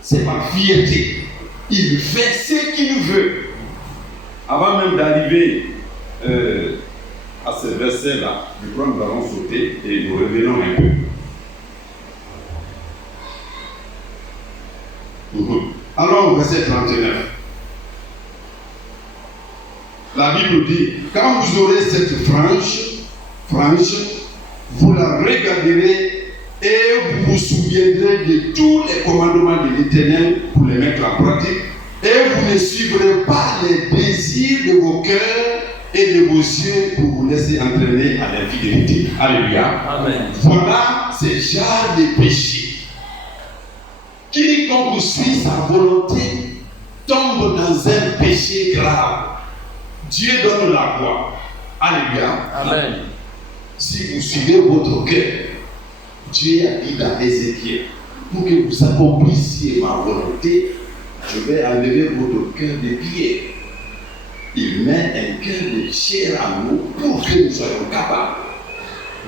C'est par fierté. Il fait ce qu'il veut. Avant même d'arriver à ce verset-là, je crois que nous allons sauter et nous revenons un peu. Alors, verset 39. La Bible dit, quand vous aurez cette frange, vous la regarderez et vous vous souviendrez de tous les commandements de l'Éternel pour les mettre en pratique, et vous ne suivrez pas les désirs de vos cœurs et de vos yeux pour vous laisser entraîner à l'infidélité. Alléluia. Amen. Voilà ce genre de péché. Quiconque suit sa volonté tombe dans un péché grave. Dieu donne la voie. Alléluia. Amen. Si vous suivez votre cœur, Dieu a dit dans Ézéchiel, pour que vous accomplissiez ma volonté, je vais enlever votre cœur de pierre. Il met un cœur de chair en nous pour que nous soyons capables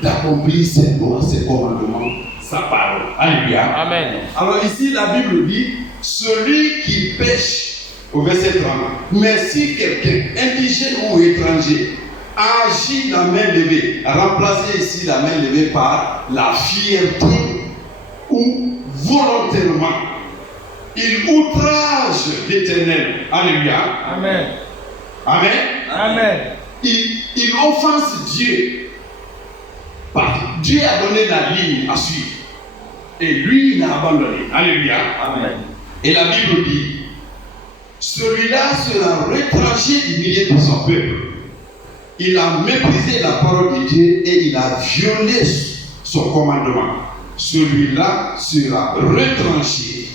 d'accomplir ses lois, ses commandements, sa parole. Alléluia. Amen. Alors ici, la Bible dit, celui qui pêche, au verset 30, mais si quelqu'un, indigène ou étranger, agit la main levée, remplacez ici la main levée par la fierté ou volontairement, il outrage l'Éternel. Alléluia. Amen. Amen. Amen. Il offense Dieu. Dieu a donné la ligne à suivre. Et lui, il a abandonné. Alléluia. Amen. Et la Bible dit, celui-là sera retranché du milieu de son peuple. Il a méprisé la parole de Dieu et il a violé son commandement. Celui-là sera retranché.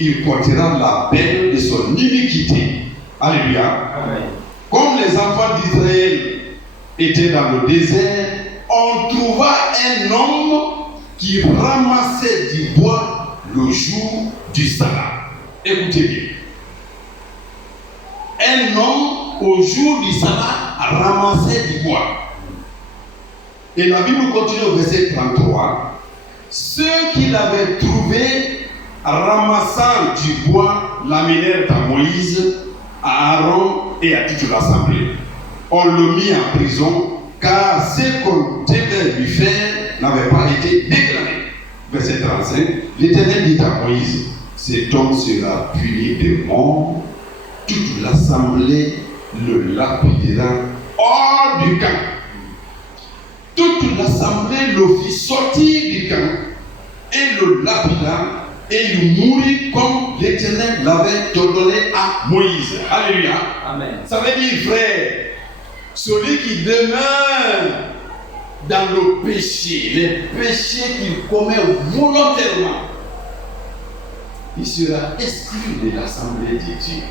Il portera la peine de son iniquité. Alléluia. Amen. Comme les enfants d'Israël étaient dans le désert, on trouva un homme qui ramassait du bois le jour du sabbat. Écoutez bien. Un homme, au jour du sabbat, ramassait du bois. Et la Bible continue au verset 33. Ceux qui l'avaient trouvé ramassant du bois l'amenèrent à Moïse, à Aaron et à toute l'assemblée. On le mit en prison car ce qu'on devait lui faire n'avait pas été déclaré. Verset 35. L'Éternel dit à Moïse, cet homme sera puni de mort. Toute l'assemblée le lapidera hors du camp. Toute l'assemblée le fit sortir du camp et le lapida, et il mourut comme l'Éternel l'avait ordonné à Moïse. Alléluia. Amen. Ça veut dire, frère, celui qui demeure dans le péché, les péchés qu'il commet volontairement, il sera exclu de l'assemblée de Dieu.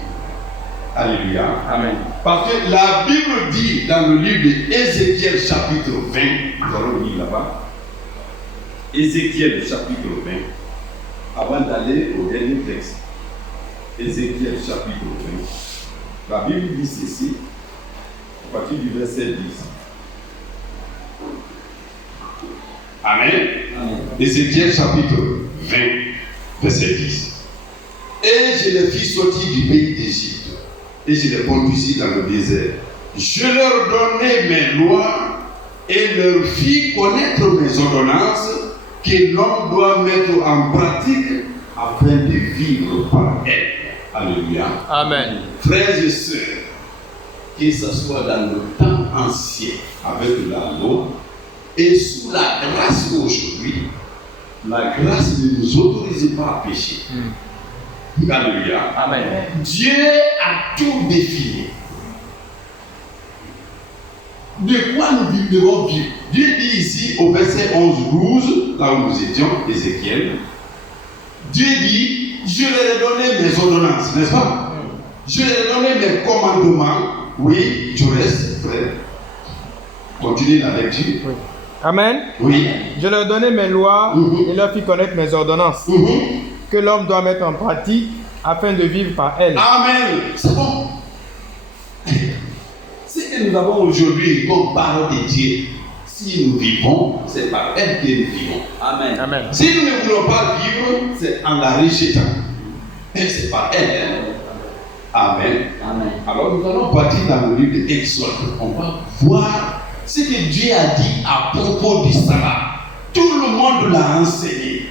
Alléluia. Amen. Parce que la Bible dit dans le livre d'Ézéchiel chapitre 20, nous allons lire là-bas, Ézéchiel chapitre 20, avant d'aller au dernier texte. Ézéchiel chapitre 20. La Bible dit ceci, à partir du verset 10. Amen. Amen. Ézéchiel chapitre 20, verset 10. Et je les fis sortir du pays d'Égypte, et je les conduisis dans le désert. Je leur donnai mes lois et leur fis connaître mes ordonnances que l'homme doit mettre en pratique afin de vivre par elles. Alléluia. Amen. Frères et sœurs, que ce soit dans le temps ancien avec la loi et sous la grâce aujourd'hui, la grâce ne nous autorise pas à pécher. Alléluia. Amen. Dieu a tout défini. De quoi nous devons vivre? Dieu dit ici au verset 11-12, là où nous étions, Ézéchiel, Dieu dit, je leur ai donné mes ordonnances, n'est-ce pas? Je leur ai donné mes commandements. Oui, tu restes, frère. Continue la lecture. Oui. Amen. Oui. Je leur donnai mes lois et leur fis connaître mes ordonnances que l'homme doit mettre en pratique afin de vivre par elles. Amen. C'est bon. Ce que nous avons aujourd'hui comme parole de Dieu, si nous vivons, c'est par elle que nous vivons. Amen. Amen. Si nous ne voulons pas vivre, c'est en la rejetant. Et c'est par elle. Amen. Amen. Alors nous allons partir dans le livre de Exode. On va voir ce que Dieu a dit à propos du sabbat. Tout le monde l'a enseigné.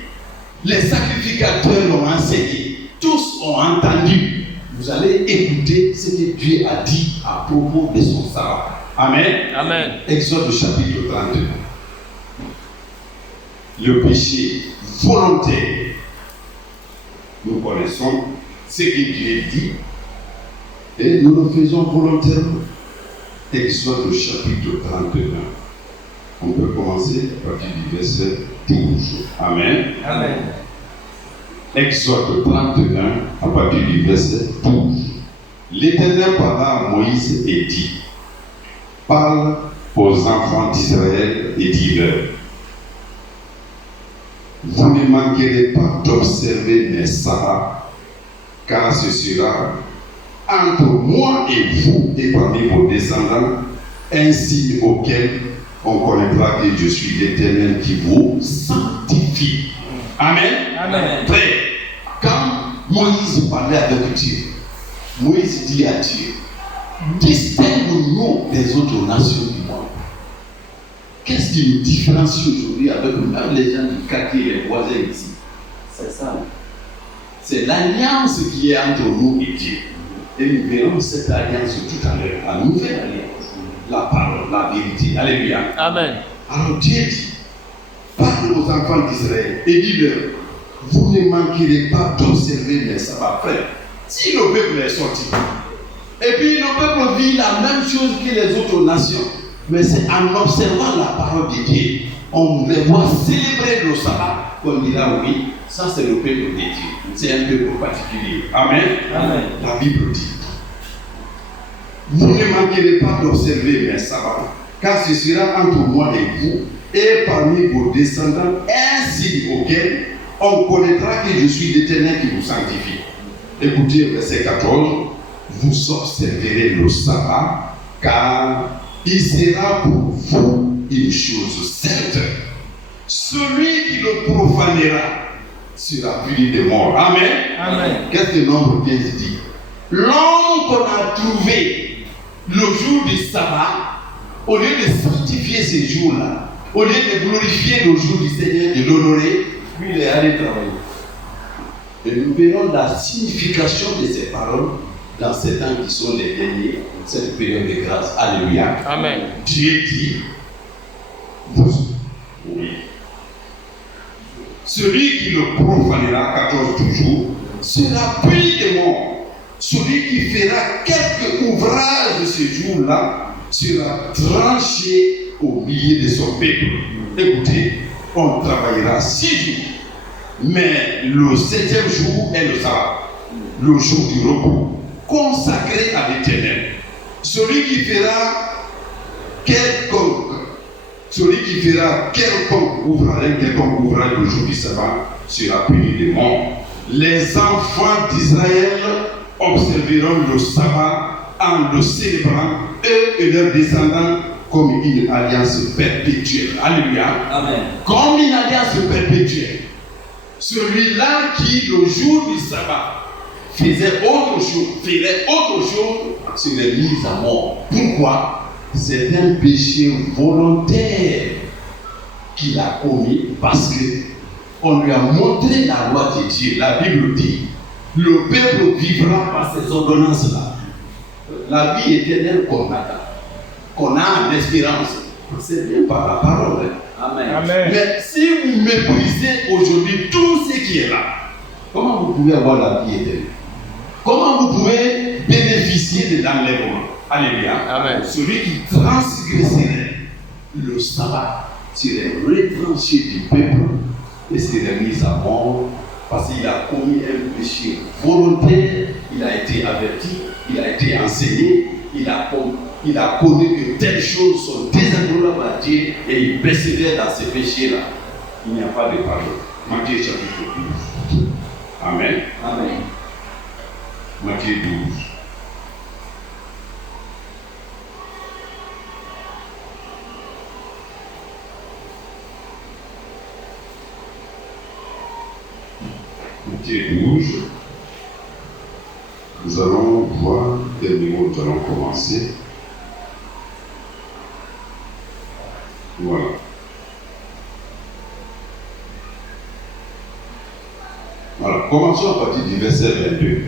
Les sacrificateurs l'ont enseigné. Tous ont entendu. Vous allez écouter ce que Dieu a dit à propos de son sabbat. Amen. Amen. Exode chapitre 32. Le péché volontaire. Nous connaissons ce que Dieu dit et nous le faisons volontairement. Exode chapitre 31. On peut commencer à partir du verset 12. Amen. Amen. Exode 31 à partir du verset 12. L'Éternel parla à Moïse et dit: parle aux enfants d'Israël et dis-leur: vous ne manquerez pas d'observer mes sabbats, car ce sera entre moi et vous et parmi vos descendants un signe auquel on connaîtra que je suis l'Éternel qui vous sanctifie. Amen. Amen. Frère, quand Moïse parlait avec Dieu, Moïse dit à Dieu: distingue-nous des autres nations du monde. Qu'est-ce qui nous différencie aujourd'hui avec même les gens du quartier, les voisins ici? C'est ça. C'est l'alliance qui est entre nous et Dieu. Et nous verrons cette alliance tout à l'heure, la nouvelle alliance, la parole, la vérité. Alléluia. Amen. Alors Dieu dit: parle aux enfants d'Israël et dis-leur: vous ne manquerez pas d'observer mes sabbats. Frère, si le peuple est sorti, et puis le peuple vit la même chose que les autres nations, mais c'est en observant la parole de Dieu, on les voit célébrer le sabbat, qu'on dira: oui, ça c'est le peuple de Dieu. C'est un peuple particulier. Amen. Amen. La Bible dit: vous ne manquerez pas d'observer mes sabbats, car ce sera entre moi et vous, et parmi vos descendants, un signe auquel on connaîtra que je suis l'Éternel qui vous sanctifie. Écoutez verset 14: vous observerez le sabbat, car il sera pour vous une chose sainte. Celui qui le profanera sera puni de mort. Amen. Amen. Qu'est-ce que Nombre 15 dit? L'homme qu'on a trouvé le jour du sabbat, au lieu de sanctifier ces jours-là, au lieu de glorifier le jour du Seigneur, de l'honorer, lui il est allé travailler. Et nous verrons la signification de ces paroles dans ces temps qui sont les derniers, cette période de grâce. Alléluia. Amen. Dieu dit: oui. Celui qui le profanera, 14 toujours, sera puni de mort. Celui qui fera quelque ouvrage de ce jour-là sera tranché au milieu de son peuple. Écoutez, on travaillera 6 jours, mais le 7e jour est le sabbat, le jour du repos, consacré à l'Éternel. Celui qui fera quelconque ouvrage le jour du sabbat sera puni de mort. Les enfants d'Israël observeront le sabbat en le célébrant, eux et leurs descendants, comme une alliance perpétuelle. Alléluia. Amen. Comme une alliance perpétuelle. Celui-là qui, le jour du sabbat, ferait autre chose, serait mis à mort. Pourquoi? C'est un péché volontaire qu'il a commis parce qu'on lui a montré la loi de Dieu. La Bible dit: le peuple vivra par ces ordonnances-là. La vie éternelle qu'on attend, qu'on a en espérance, c'est bien par la parole. Amen. Amen. Mais si vous méprisez aujourd'hui tout ce qui est là, comment vous pouvez avoir la vie éternelle? Comment vous pouvez bénéficier de l'enlèvement? Alléluia. Amen. Celui qui transgresserait le sabbat serait retranché du peuple et serait mis à mort parce qu'il a commis un péché volontaire. Il a été averti, il a été enseigné, il a connu que telles choses sont désagréables à Dieu et il persévère dans ces péchés-là. Il n'y a pas de pardon. Matthieu chapitre 12. Amen. Amen. Matthieu 12. Matthieu 12, Nous allons voir quel niveau nous allons commencer. Voilà. Voilà. Commençons à partir du verset 22.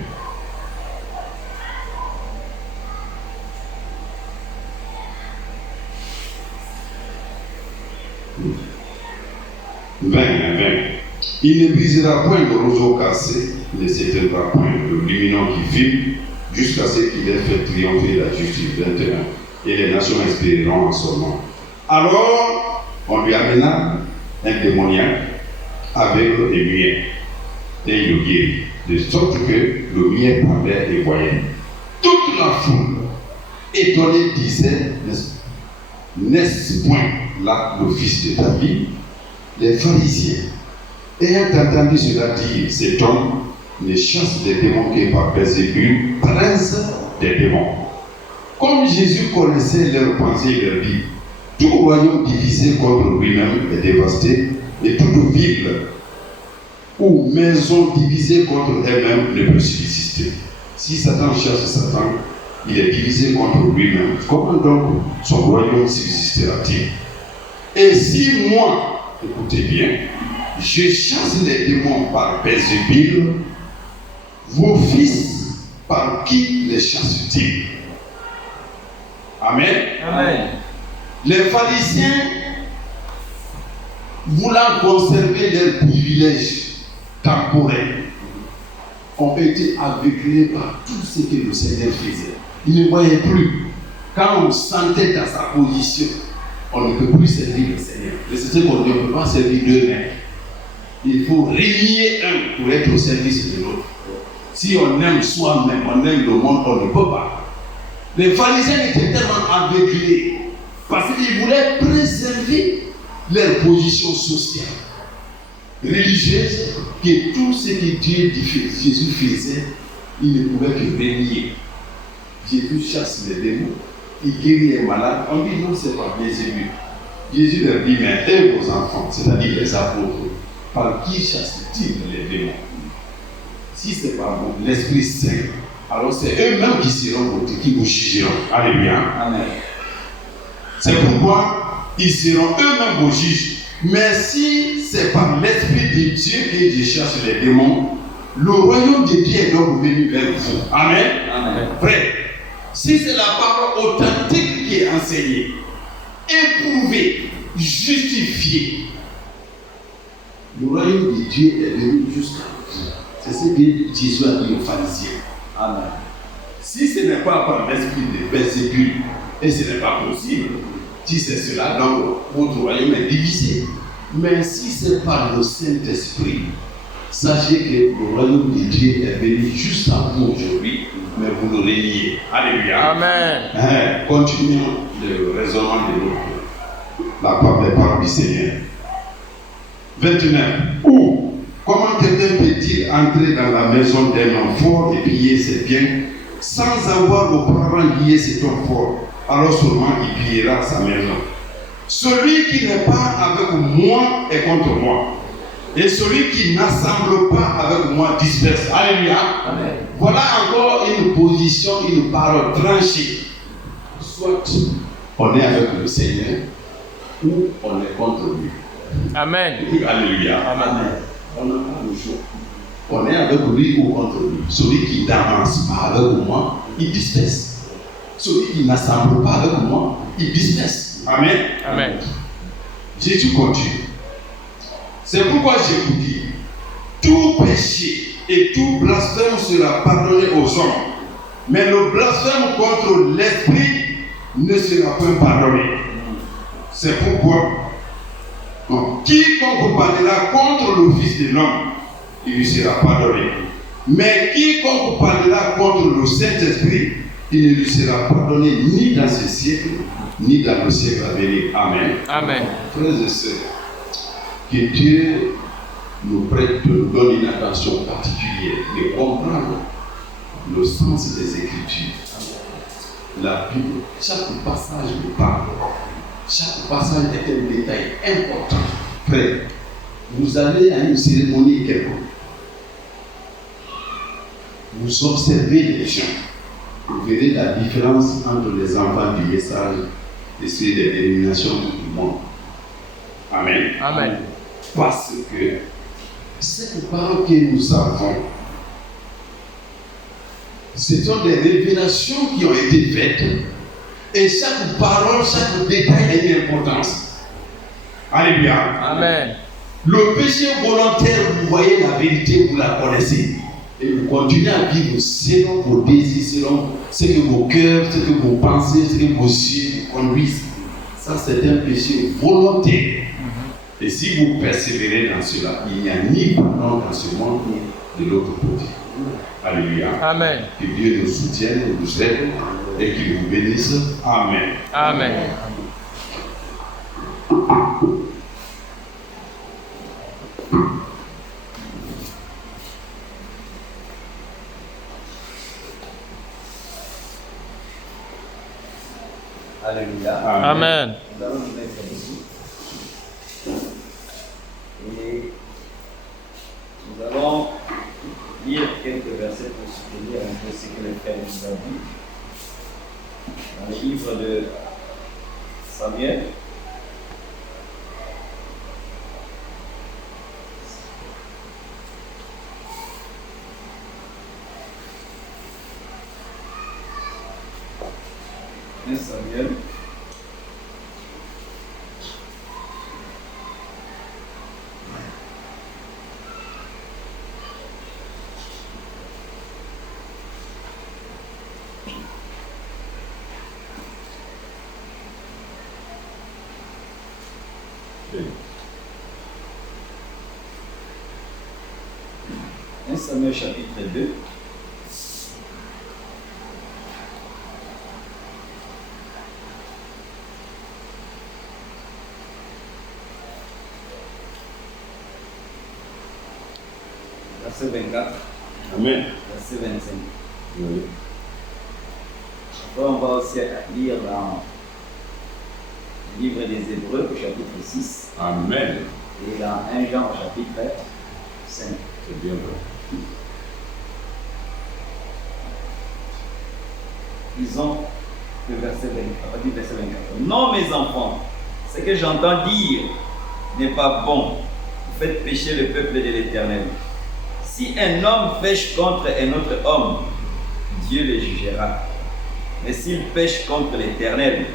Il ne brisera point le roseau cassé, ne s'éteindra point le lumineux qui filme, jusqu'à ce qu'il ait fait triompher la justice 21, et les nations espéreront en son nom. Alors, on lui amena un démoniaque aveugle et muet, et il le guérit, de sorte que le muet parlait et voyait. Toute la foule, étonnée, disait, n'est-ce point là le fils de David? Les pharisiens, ayant entendu cela dire, cet homme ne chasse des démons que par Belzébul, prince des démons. Comme Jésus connaissait leurs pensées, il leur dit, tout royaume divisé contre lui-même est dévasté, et toute ville ou maison divisée contre elle-même ne peut subsister. Si Satan chasse Satan, il est divisé contre lui-même. Comment donc son royaume subsistera-t-il? Et si moi, écoutez bien, je chasse les démons par Belzébul, vos fils, par qui les chassent-ils? Amen. Amen. Les pharisiens, voulant conserver leurs privilèges temporels, ont été aveuglés par tout ce que le Seigneur faisait. Ils ne voyaient plus. Quand on sentait dans sa position, on ne peut plus servir le Seigneur. C'est qu'on ne peut pas servir deux mains. Il faut régner un pour être au service de l'autre. Si on aime soi-même, on aime le monde, on ne peut pas. Les pharisiens étaient tellement aveuglés parce qu'ils voulaient préserver leur position sociale, religieuse, que tout ce que Jésus faisait, il ne pouvait que régner. Jésus chasse les démons, il guérit les malades. On dit non, c'est pas Belzébul. Jésus leur dit, mais et vos enfants, c'est-à-dire les apôtres, par qui chassent-ils les démons? Si ce n'est pas bon, l'Esprit Saint, alors c'est eux-mêmes qui seront qui vous jugeront. Alléluia. Amen. C'est pourquoi ils seront eux-mêmes vos juges. Mais si c'est par l'Esprit de Dieu que je chasse les démons, le royaume de Dieu est donc venu vers vous. Amen. Amen. Frère, si c'est la parole authentique qui est enseignée, éprouvée, justifiée, le royaume de Dieu est venu jusqu'à vous. C'est ce que Jésus a dit aux pharisiens. Amen. Si ce n'est pas par l'esprit de Belzébul, et ce n'est pas possible, si c'est cela, donc votre royaume est divisé. Mais si c'est par le Saint-Esprit, sachez que le royaume de Dieu est venu juste à vous aujourd'hui, mais vous le régnez. Alléluia. Amen. Continuons le raisonnement de la parole du Seigneur. 29. Ou, comment quelqu'un peut-il entrer dans la maison d'un homme fort et piller ses biens sans avoir auparavant lié cet homme fort? Alors seulement il pillera sa maison. Celui qui n'est pas avec moi est contre moi. Et celui qui n'assemble pas avec moi disperse. Alléluia. Amen. Voilà encore une position, une parole tranchée. Soit on est avec le Seigneur ou on est contre lui. Amen. Alléluia. Amen. On n'a pas le choix. On est avec lui ou contre lui. Celui qui n'avance pas avec moi, il disperse. Celui qui n'assemble pas avec moi, il disperse. Amen. Amen. Jésus continue. C'est pourquoi je vous dis, tout péché et tout blasphème sera pardonné aux hommes, mais le blasphème contre l'Esprit ne sera point pardonné. C'est pourquoi quiconque parlera contre le Fils de l'homme, il lui sera pardonné. Mais quiconque parlera contre le Saint-Esprit, il ne lui sera pardonné ni dans ce siècle, ni dans le siècle à venir. Amen. Amen. Frères et sœurs, que Dieu nous prête, nous donne une attention particulière de comprendre le sens des Écritures. La Bible, chaque passage nous parle. Chaque passage est un détail important. Frère, vous allez à une cérémonie quelconque. vous observez les gens, vous verrez la différence entre les enfants du message et ceux des dénominations du monde. Amen. Amen. Parce que cette parole que nous avons, ce sont des révélations qui ont été faites. Et chaque parole, chaque détail a une importance. Alléluia. Amen. Le péché volontaire, vous voyez la vérité, vous la connaissez. Et vous continuez à vivre selon vos désirs, selon ce que vos cœurs, ce que vos pensées, ce que vos yeux vous conduisent. Ça, c'est un péché volontaire. Et si vous persévérez dans cela, il n'y a ni pardon dans ce monde ni de l'autre côté. Alléluia. Amen. Que Dieu nous soutienne, nous aide et qu'il vous bénisse. Amen. Amen. Alléluia. Amen. Nous allons nous mettre debout. Et nous allons lire quelques versets pour soutenir un peu ce que le Père nous a dit. Dans le livre de Samuel. Samuel. Samuel chapitre 2. Verset 24. Amen. Verset 25. Oui. Après, on va aussi lire dans le livre des Hébreux, au chapitre 6. Amen. Et dans 1 Jean, au chapitre 5. C'est bien vrai. Lisons le verset 24, à partir du verset 24. Non, mes enfants, ce que j'entends dire n'est pas bon. Vous faites pécher le peuple de l'Éternel. Si un homme pêche contre un autre homme, Dieu le jugera. Mais s'il pêche contre l'Éternel,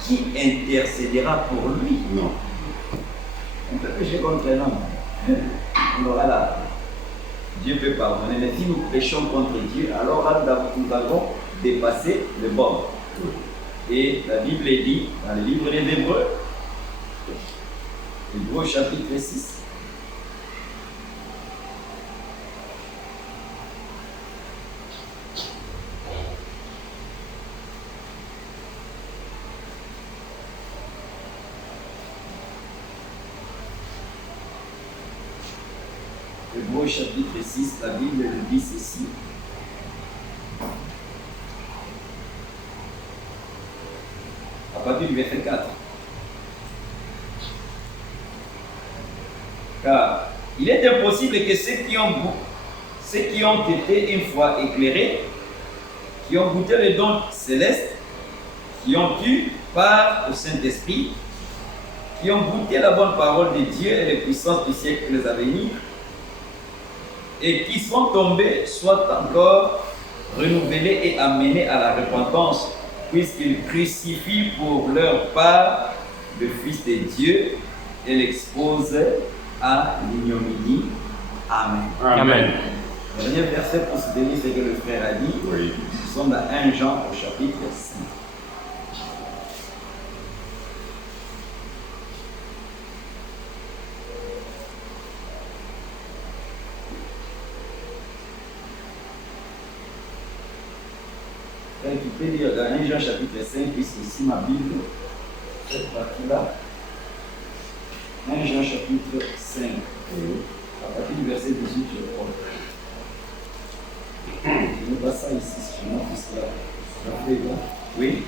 qui intercédera pour lui? Non. On peut pécher contre un homme. On aura là. Dieu peut pardonner. Mais si nous péchons contre Dieu, alors là, nous avons dépassé le bord. Et la Bible dit dans le livre des Hébreux, Hébreux chapitre 6, Hébreux chapitre 6, la Bible le dit ceci. À partir du verset 4. Car il est impossible que ceux qui ont été une fois éclairés, qui ont goûté le don céleste, qui ont eu part au Saint-Esprit, qui ont goûté la bonne parole de Dieu et les puissances du siècle à venir, et qui sont tombés, soient encore renouvelés et amenés à la repentance, puisqu'ils crucifient pour leur part le Fils de Dieu et l'exposent à l'ignominie. Amen. Amen. Le dernier verset pour soutenir ce que le frère a dit, Oui. nous sommes dans 1 Jean au chapitre 5. Tu peux lire dans 1 Jean chapitre 5, puisque ici ma Bible, cette partie-là, 1 Jean chapitre 5, à partir du verset 18, je crois. Je ne pas ça ici, je n'ai pas ça. Oui.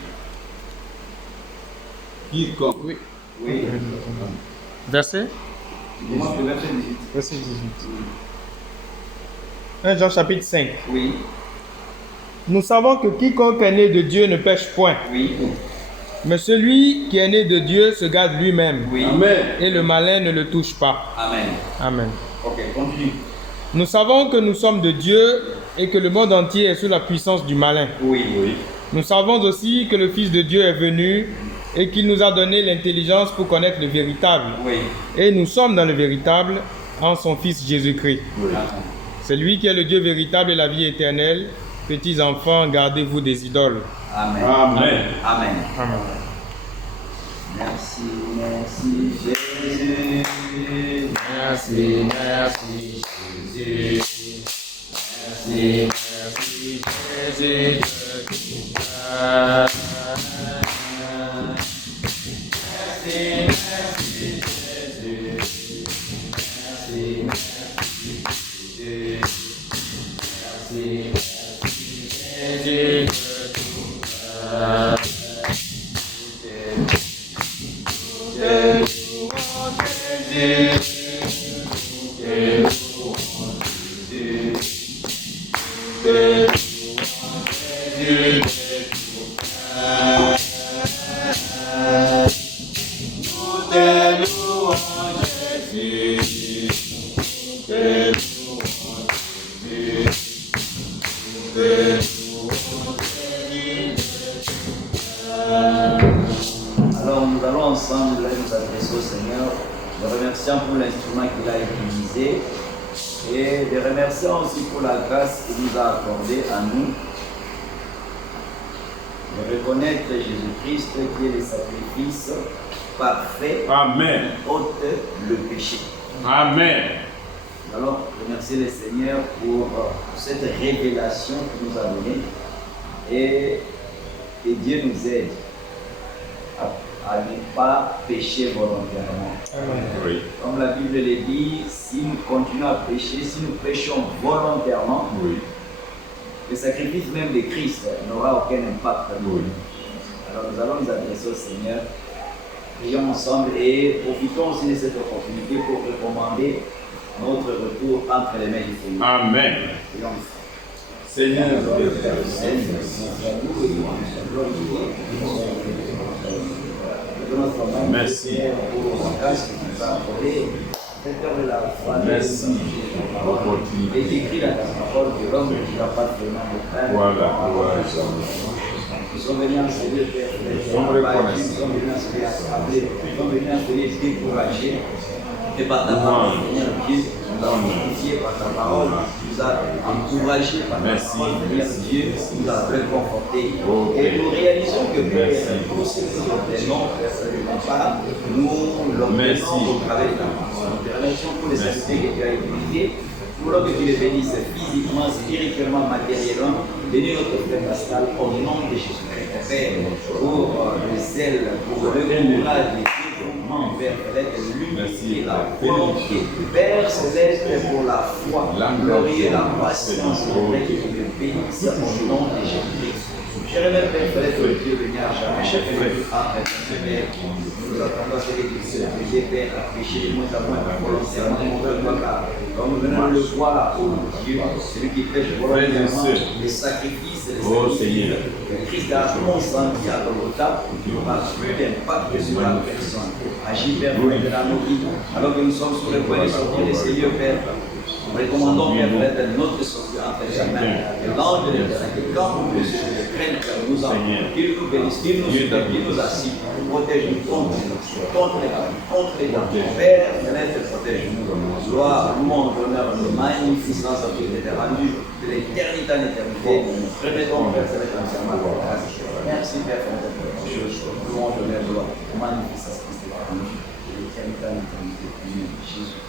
Quiconque. Oui. Oui. Verset Tu commences le verset 18. Verset 18. 1 Jean chapitre 5. Oui, Nous savons que quiconque est né de Dieu ne pêche point. oui, Mais celui qui est né de Dieu se garde lui-même. oui. Amen. Et le malin ne le touche pas. Amen. Amen. Ok, continue. Nous savons que nous sommes de Dieu et que le monde entier est sous la puissance du malin. Oui, oui. Nous savons aussi que le Fils de Dieu est venu et qu'il nous a donné l'intelligence pour connaître le véritable. Oui. Et nous sommes dans le véritable en son Fils Jésus-Christ. Amen. C'est lui qui est le Dieu véritable et la vie éternelle. Petits enfants, gardez-vous des idoles. Amen. Amen. Amen. Amen. Merci, merci Jésus. Merci, merci Jésus. Merci, merci Jésus. Alors nous allons ensemble nous adresser au Seigneur, le remerciant pour l'instrument qu'il a utilisé et le remerciant aussi pour la grâce qu'il nous a accordée à nous de reconnaître Jésus-Christ qui est le sacrifice parfait Amen. qui ôte le péché. Amen. Nous allons remercier le Seigneur pour cette révélation qu'il nous a donnée et que Dieu nous aide à ne pas pécher volontairement. Oui. Comme la Bible le dit, si nous continuons à pécher, si nous péchons volontairement, Oui. le sacrifice même de Christ n'aura aucun impact. Oui. Alors nous allons nous adresser au Seigneur, prions ensemble et profitons aussi de cette opportunité pour recommander notre retour entre les mains du Seigneur. Amen. Prions. Seigneur, merci. Pour la grâce que tu nous as accordée, cette heure de la foi. Merci. Et écrit dans ta parole que l'homme ne dira pas seulement de pain. Voilà. Nous sommes venus en Seigneur, Père. Nous sommes venus en Seigneur appeler. Nous sommes venus en Seigneur décourager. Et par ta parole, Seigneur Dieu, nous avons fortifié par ta parole, nous a encouragé par ta parole, Seigneur Dieu, nous a réconforté. Et nous réalisons que Père, tout ce que nous obtenons, absolument pas, nous l'obtenons au travers de ta parole. Nous te remercions pour les activités que tu as utilisées. Nous voulons que tu les bénisses physiquement, spirituellement, matériellement. Bénis notre frère Pascal au nom de Jésus-Christ, Père, pour le zèle, pour le courage, Père Céleste, l'unité, la volonté, Père Céleste, pour la foi, glorieux, la patience, le bénisse au nom de Jésus-Christ. Cher Père Céleste, Dieu béni à jamais, cher Père, Père, nous attendons à ce que tu puisses prier, Père, à pécher de moins en moins volontairement, mon Père, comme nous venons de le voir, oh Dieu, celui qui pêche volontairement, les sacrifices, que Christ a consenti à Golgotha, n'aura plus d'impact sur la personne. Agis, Père, dans nos vies, alors que nous sommes sur le point de sortir des Seigneur, Père. Nous recommandons, Père, de notre sortie entre les mains. Et l'ange de l'éternel, quand nous craignons, nous en qu'il nous bénisse, qu'il nous soutienne, qu'il nous assiste, protège-nous contre les maladies, contre les dangers. Père, Céleste, protège-nous. Gloire, louange, honneur, magnificence à Dieu, t'es rendu de l'éternité en éternité. Remettons, Père, Céleste, entièrement la grâce. Merci, Père, pour cette chose. Louange, honneur, gloire, magnificence, Christ, t'es rendu de l'éternité en éternité. Jésus.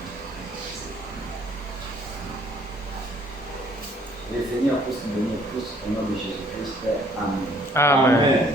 Le Seigneur puisse nous bénir tous au nom de Jésus-Christ. Amen. Amen.